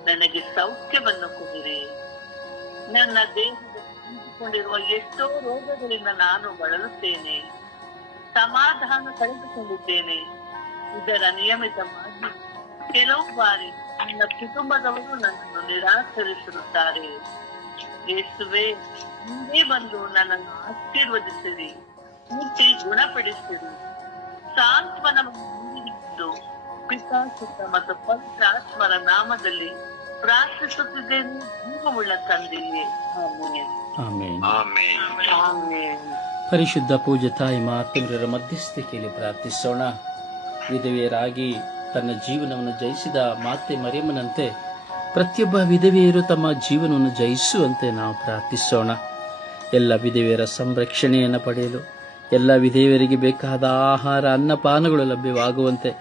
ನನಗೆ ಸೌಖ್ಯವನ್ನು ಕೊಡಿರಿ. ನನ್ನ ದೇಹದಲ್ಲಿ ನಿಂತುಕೊಂಡಿರುವ ಎಷ್ಟೋ ರೋಗಗಳಿಂದ ನಾನು ಬಳಲುತ್ತೇನೆ, ಸಮಾಧಾನ ಕಳೆದುಕೊಂಡಿದ್ದೇನೆ. ಇದರ ನಿಯಮಿತವಾಗಿ ಕೆಲವು ಬಾರಿ ನನ್ನ ಕುಟುಂಬದವರು ನನ್ನನ್ನು ನಿರಾಕರಿಸಿರುತ್ತಾರೆ. ಯೇಸುವೆ, ಮುಂದೆ ಬಂದು ನನ್ನನ್ನು ಆಶೀರ್ವದಿಸಿರಿ, ಮುಟ್ಟಿ ಗುಣಪಡಿಸಿರಿ. ಸಾಂತ್ವನವನ್ನು ನೀಡಿದ್ದು ಪಿತಾ ಸುತ ಮತ್ತು ಪವಿತ್ರ ಆತ್ಮರ ನಾಮದಲ್ಲಿ ಪ್ರಾರ್ಥಿಸುತ್ತಿದ್ದೇನೆ, ಜೀವವುಳ್ಳ ತಂದೆಯೇ. ಆಮೆನ್. ಆಮೆನ್. ಆಮೆನ್. ಪರಿಶುದ್ಧ ಪೂಜ್ಯ ತಾಯಿ ಮಾತೆಯರ ಮಧ್ಯಸ್ಥಿಕೆಯಲ್ಲಿ ಪ್ರಾರ್ಥಿಸೋಣ. ವಿಧವೆಯರಾಗಿ ತನ್ನ ಜೀವನವನ್ನು ಜಯಿಸಿದ ಮಾತೆ ಮರಿಯಮ್ಮನಂತೆ ಪ್ರತಿಯೊಬ್ಬ ವಿಧವೆಯರು ತಮ್ಮ ಜೀವನವನ್ನು ಜಯಿಸುವಂತೆ ನಾವು ಪ್ರಾರ್ಥಿಸೋಣ. ಎಲ್ಲ ವಿಧವೆಯರ ಸಂರಕ್ಷಣೆಯನ್ನು ಪಡೆಯಲು, ಎಲ್ಲ ವಿಧವೆಯರಿಗೆ ಬೇಕಾದ ಆಹಾರ ಅನ್ನಪಾನಗಳು ಲಭ್ಯವಾಗುವಂತೆ,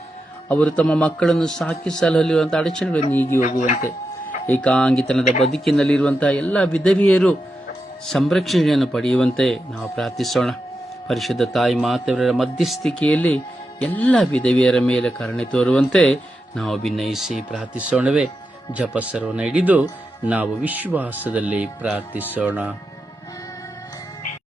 ಅವರು ತಮ್ಮ ಮಕ್ಕಳನ್ನು ಸಾಕಿ ಸಲಹುವಂತಹ ಅಡಚಣೆಗಳು ನೀಗಿ ಹೋಗುವಂತೆ, ಏಕಾಂಗಿತನದ ಬದುಕಿನಲ್ಲಿರುವಂತಹ ಎಲ್ಲ ವಿಧವೆಯರು ಸಂರಕ್ಷಣೆಯನ್ನು ಪಡೆಯುವಂತೆ ನಾವು ಪ್ರಾರ್ಥಿಸೋಣ. ಪರಿಶುದ್ಧ ತಾಯಿ ಮಾತೆಯವರ ಮಧ್ಯಸ್ಥಿಕೆಯಲ್ಲಿ ಎಲ್ಲ ವಿಧವೆಯರ ಮೇಲೆ ಕರುಣೆ ತೋರುವಂತೆ ನಾವು ಭಿನ್ನಯಿಸಿ ಪ್ರಾರ್ಥಿಸೋಣವೇ. ಜಪಸರವನ್ನು ಹಿಡಿದು ನಾವು ವಿಶ್ವಾಸದಲ್ಲಿ ಪ್ರಾರ್ಥಿಸೋಣ.